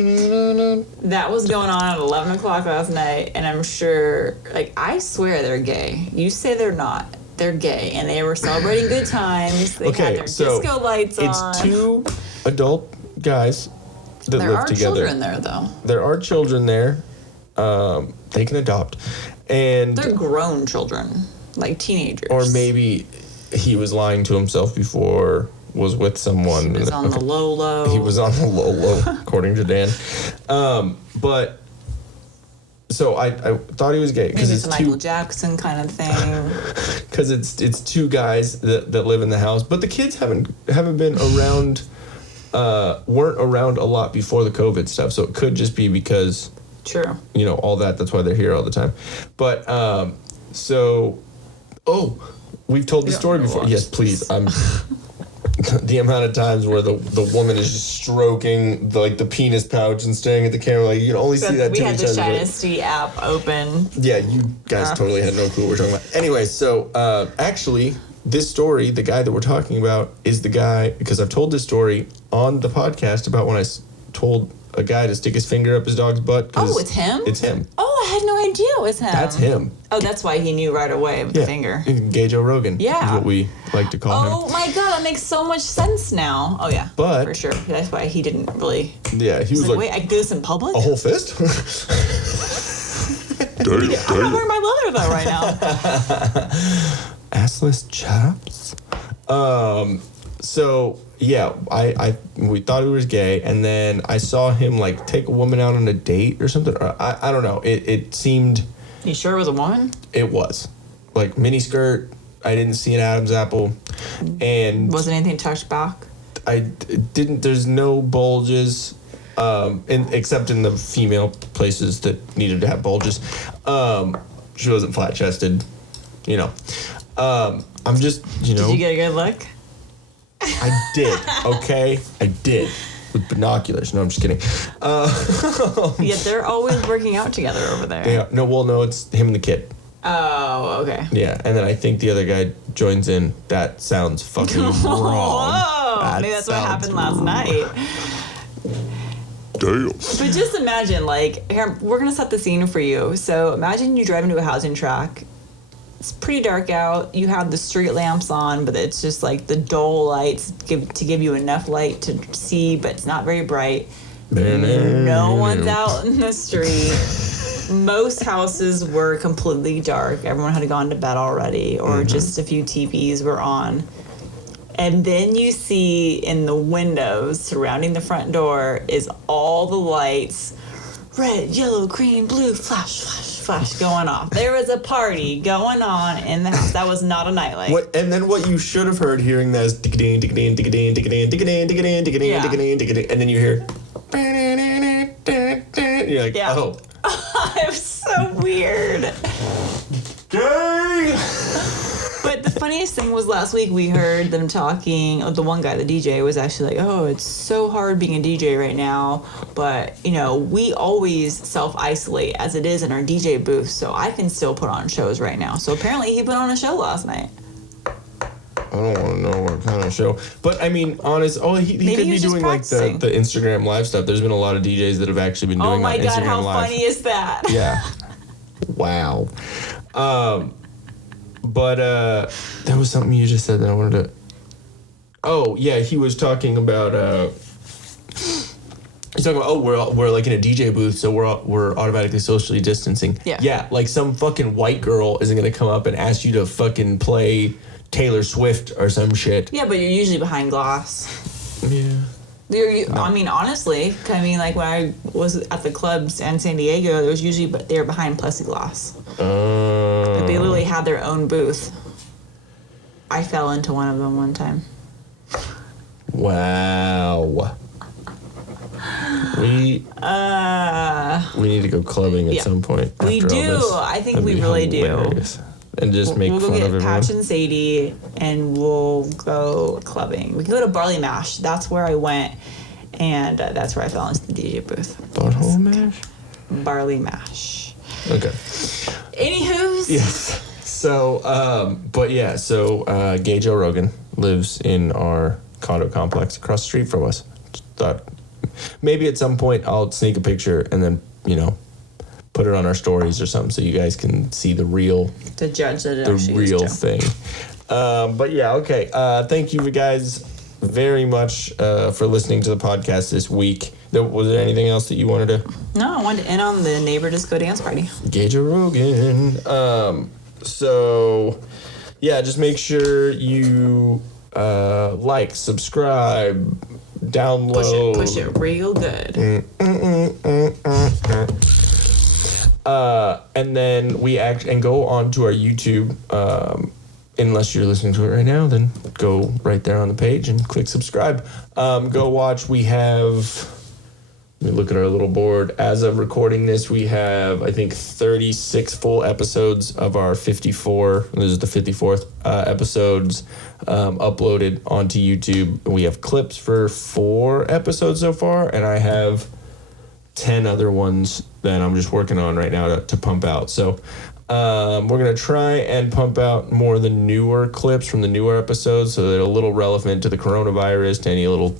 That was going on at 11 o'clock last night, and I'm sure, I swear they're gay. You say they're not. They're gay, and they were celebrating good times. They had their disco lights on. It's two adult guys that live together. There are children there, though. There are children there. They can adopt. And they're grown children, like teenagers. Or maybe he was lying to himself before, was with someone. He was on the low. He was on the low, according to Dan. But so I thought he was gay because it's a Michael Jackson kind of thing. Because it's two guys that live in the house, but the kids haven't been around, weren't around a lot before the COVID stuff. So it could just be because, true, all that. That's why they're here all the time. But we've told the story before. Yes, please. The amount of times where the woman is just stroking the penis pouch and staring at the camera, you can only see that. We had the Shinesty app open. Yeah, you guys totally had no clue what we're talking about. Anyway, so actually, this story, the guy that we're talking about, is the guy, because I've told this story on the podcast about when I told a guy to stick his finger up his dog's butt. Oh, it's him? It's him. Oh, I had no idea it was him. That's him. Oh, that's why he knew right away with the finger. Gay Joe Rogan. Yeah. Is what we like to call him. Oh my God, that makes so much sense now. Oh yeah. But for sure. That's why he didn't really. Yeah, he was like, wait, I can do this in public? A whole fist? I'm not wearing my leather though right now. Assless chops. So yeah, we thought he was gay, and then I saw him take a woman out on a date or something. Or I don't know. It seemed. You sure it was a woman? It was, mini skirt. I didn't see an Adam's apple, and wasn't anything tucked back. I didn't. There's no bulges, except in the female places that needed to have bulges. She wasn't flat chested, I'm just, Did you get a good look? I did, okay? I did. With binoculars. No, I'm just kidding. Yet they're always working out together over there. Yeah. No, it's him and the kid. Oh, okay. Yeah, and then I think the other guy joins in. That sounds fucking wrong. Whoa, maybe that's what happened last night. Damn. But just imagine, here, we're going to set the scene for you. So imagine you drive into a housing track. It's pretty dark out. You have the street lamps on, but it's just the dull lights to give you enough light to see, but it's not very bright. No one's out in the street. Most houses were completely dark. Everyone had gone to bed already, or just a few TVs were on. And then you see in the windows surrounding the front door is all the lights red, yellow, green, blue, flash, flash, flash going off. There was a party going on in the house. That was not a nightlight. What? And then what you should have heard hearing that is tick-a-ding, tick-a-ding, tick-a-ding, tick-a-ding, tick-a-ding, tick-a-ding, tick-a-ding, Yeah. tick-a-ding, tick-a-ding, and then you hear. And you're like, Yeah. oh. It was so weird. Gang! But the funniest thing was last week we heard them talking. The one guy, the DJ, was actually like, "Oh, it's so hard being a DJ right now." But you know, we always self-isolate as it is in our DJ booth, so I can still put on shows right now. So apparently, he put on a show last night. I don't want to know what kind of show. But I mean, honest. Oh, he could be doing like the Instagram live stuff. There's been a lot of DJs that have actually been doing Oh my that god, Instagram how live. funny is that? Yeah. Wow. But there was something you just said that I wanted to. Oh yeah, he was talking about. He's talking about we're like in a DJ booth, so we're automatically socially distancing. Yeah. Yeah, like some fucking white girl isn't gonna come up and ask you to fucking play Taylor Swift or some shit. Yeah, but you're usually behind glass. Yeah. I mean, honestly, like when I was at the clubs in San Diego, there was usually, but they were behind plexiglass. Like they literally had their own booth. I fell into one of them one time. Wow. We need to go clubbing at some point. We after all do. this. I think That'd we be really hilarious. do. And just make we'll fun go of get everyone. Patch and Sadie, and we'll go clubbing. We can go to Barley Mash. That's where I went, and that's where I fell into the DJ booth. Butthole Mash? Barley Mash. Okay. Anywho's. Yes. So, Gay Joe Rogan lives in our condo complex across the street from us. Just thought maybe at some point I'll sneak a picture and then, put it on our stories or something so you guys can see the real To judge that the real thing. But yeah, okay. Thank you guys very much for listening to the podcast this week. Was there anything else that you wanted to? No, I wanted to end on the neighbor disco dance party. Gay Joe Rogan. So yeah, just make sure you like, subscribe, download. Push it real good. And then and go on to our YouTube. Unless you're listening to it right now, then go right there on the page and click subscribe. Go watch. We have. Let me look at our little board. As of recording this, we have, I think, 36 full episodes of our 54. This is the 54th episodes uploaded onto YouTube. We have clips for 4 episodes so far, and I have 10 other ones that I'm just working on right now to pump out. So we're going to try and pump out more of the newer clips from the newer episodes so they're a little relevant to the coronavirus, to any little,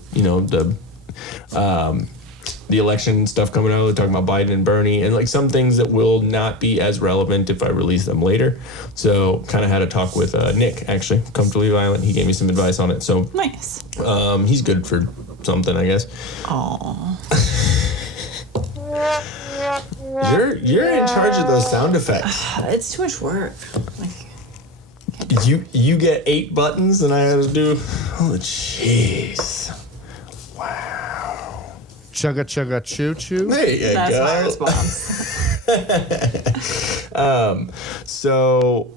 the election stuff coming out. They're talking about Biden and Bernie, and like some things that will not be as relevant if I release them later. So kind of had a talk with Nick, actually, Comfortably Violent. He gave me some advice on it. So nice. He's good for something, I guess. Aww. You're in charge of those sound effects. It's too much work. You get 8 buttons and I have to do. Oh jeez. Wow. Chugga chugga choo choo. There you That's go. my response. So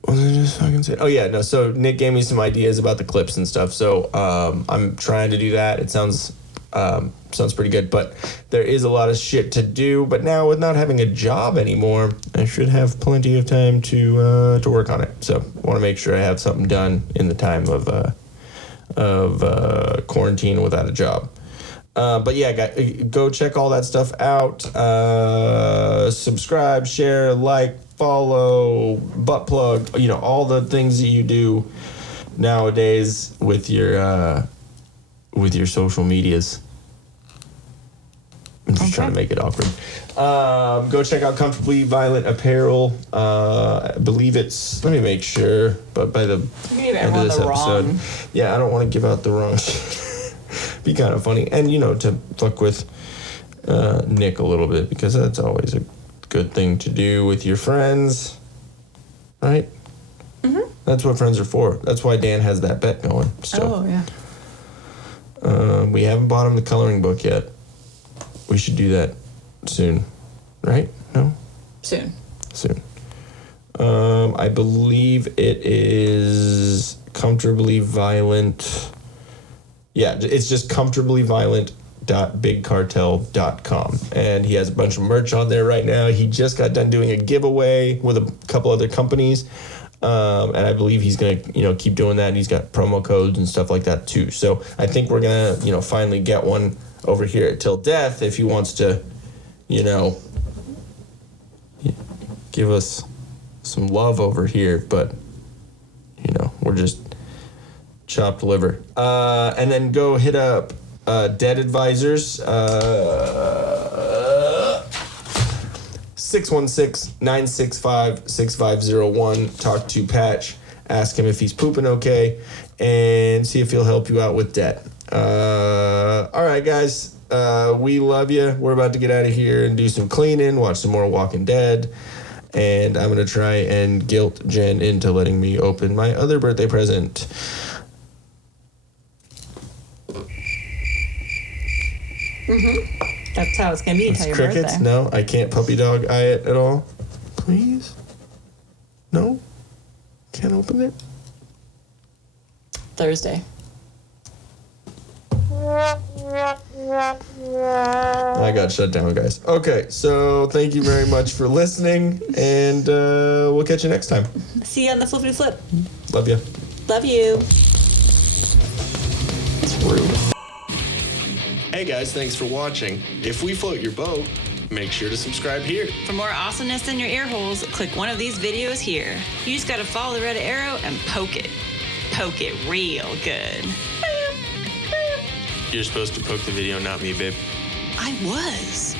what was I just fucking saying? Oh yeah, no. So Nick gave me some ideas about the clips and stuff. So I'm trying to do that. It sounds pretty good, but there is a lot of shit to do. But now with not having a job anymore, I should have plenty of time to work on it. So I want to make sure I have something done in the time of quarantine without a job. But yeah, go check all that stuff out. Subscribe, share, like, follow, butt plug. All the things that you do nowadays with your social medias. I'm just trying to make it awkward. Go check out Comfortably Violent Apparel. I believe it's. Let me make sure. But by the end of this episode, yeah, I don't want to give out the wrong. Be kind of funny, and to fuck with Nick a little bit, because that's always a good thing to do with your friends, right? Mm-hmm. That's what friends are for. That's why Dan has that bet going. Still. Oh yeah. We haven't bought him the coloring book yet. We should do that soon, right? No? Soon. I believe it is Comfortably Violent. Yeah, it's just comfortablyviolent.bigcartel.com. And he has a bunch of merch on there right now. He just got done doing a giveaway with a couple other companies. And I believe he's going to, keep doing that. And he's got promo codes and stuff like that too. So I think we're going to, finally get one over here at Till Death if he wants to, give us some love over here. But, we're just chopped liver. And then go hit up Debt Advisors. 616-965-6501. Talk to Patch. Ask him if he's pooping okay. And see if he'll help you out with debt. All right, guys. We love you. We're about to get out of here and do some cleaning. Watch some more Walking Dead. And I'm going to try and guilt Jen into letting me open my other birthday present. Mm-hmm. That's how it's going to be until your crickets? birthday. No, I can't puppy dog eye it at all. Please? No? Can't open it? Thursday. I got shut down, guys. Okay, so thank you very much for listening, and we'll catch you next time. See you on the flippity flip. Love you. Love you. It's rude. Hey guys, thanks for watching. If we float your boat, make sure to subscribe here. For more awesomeness in your ear holes, click one of these videos here. You just gotta follow the red arrow and poke it. Poke it real good. You're supposed to poke the video, not me, babe. I was.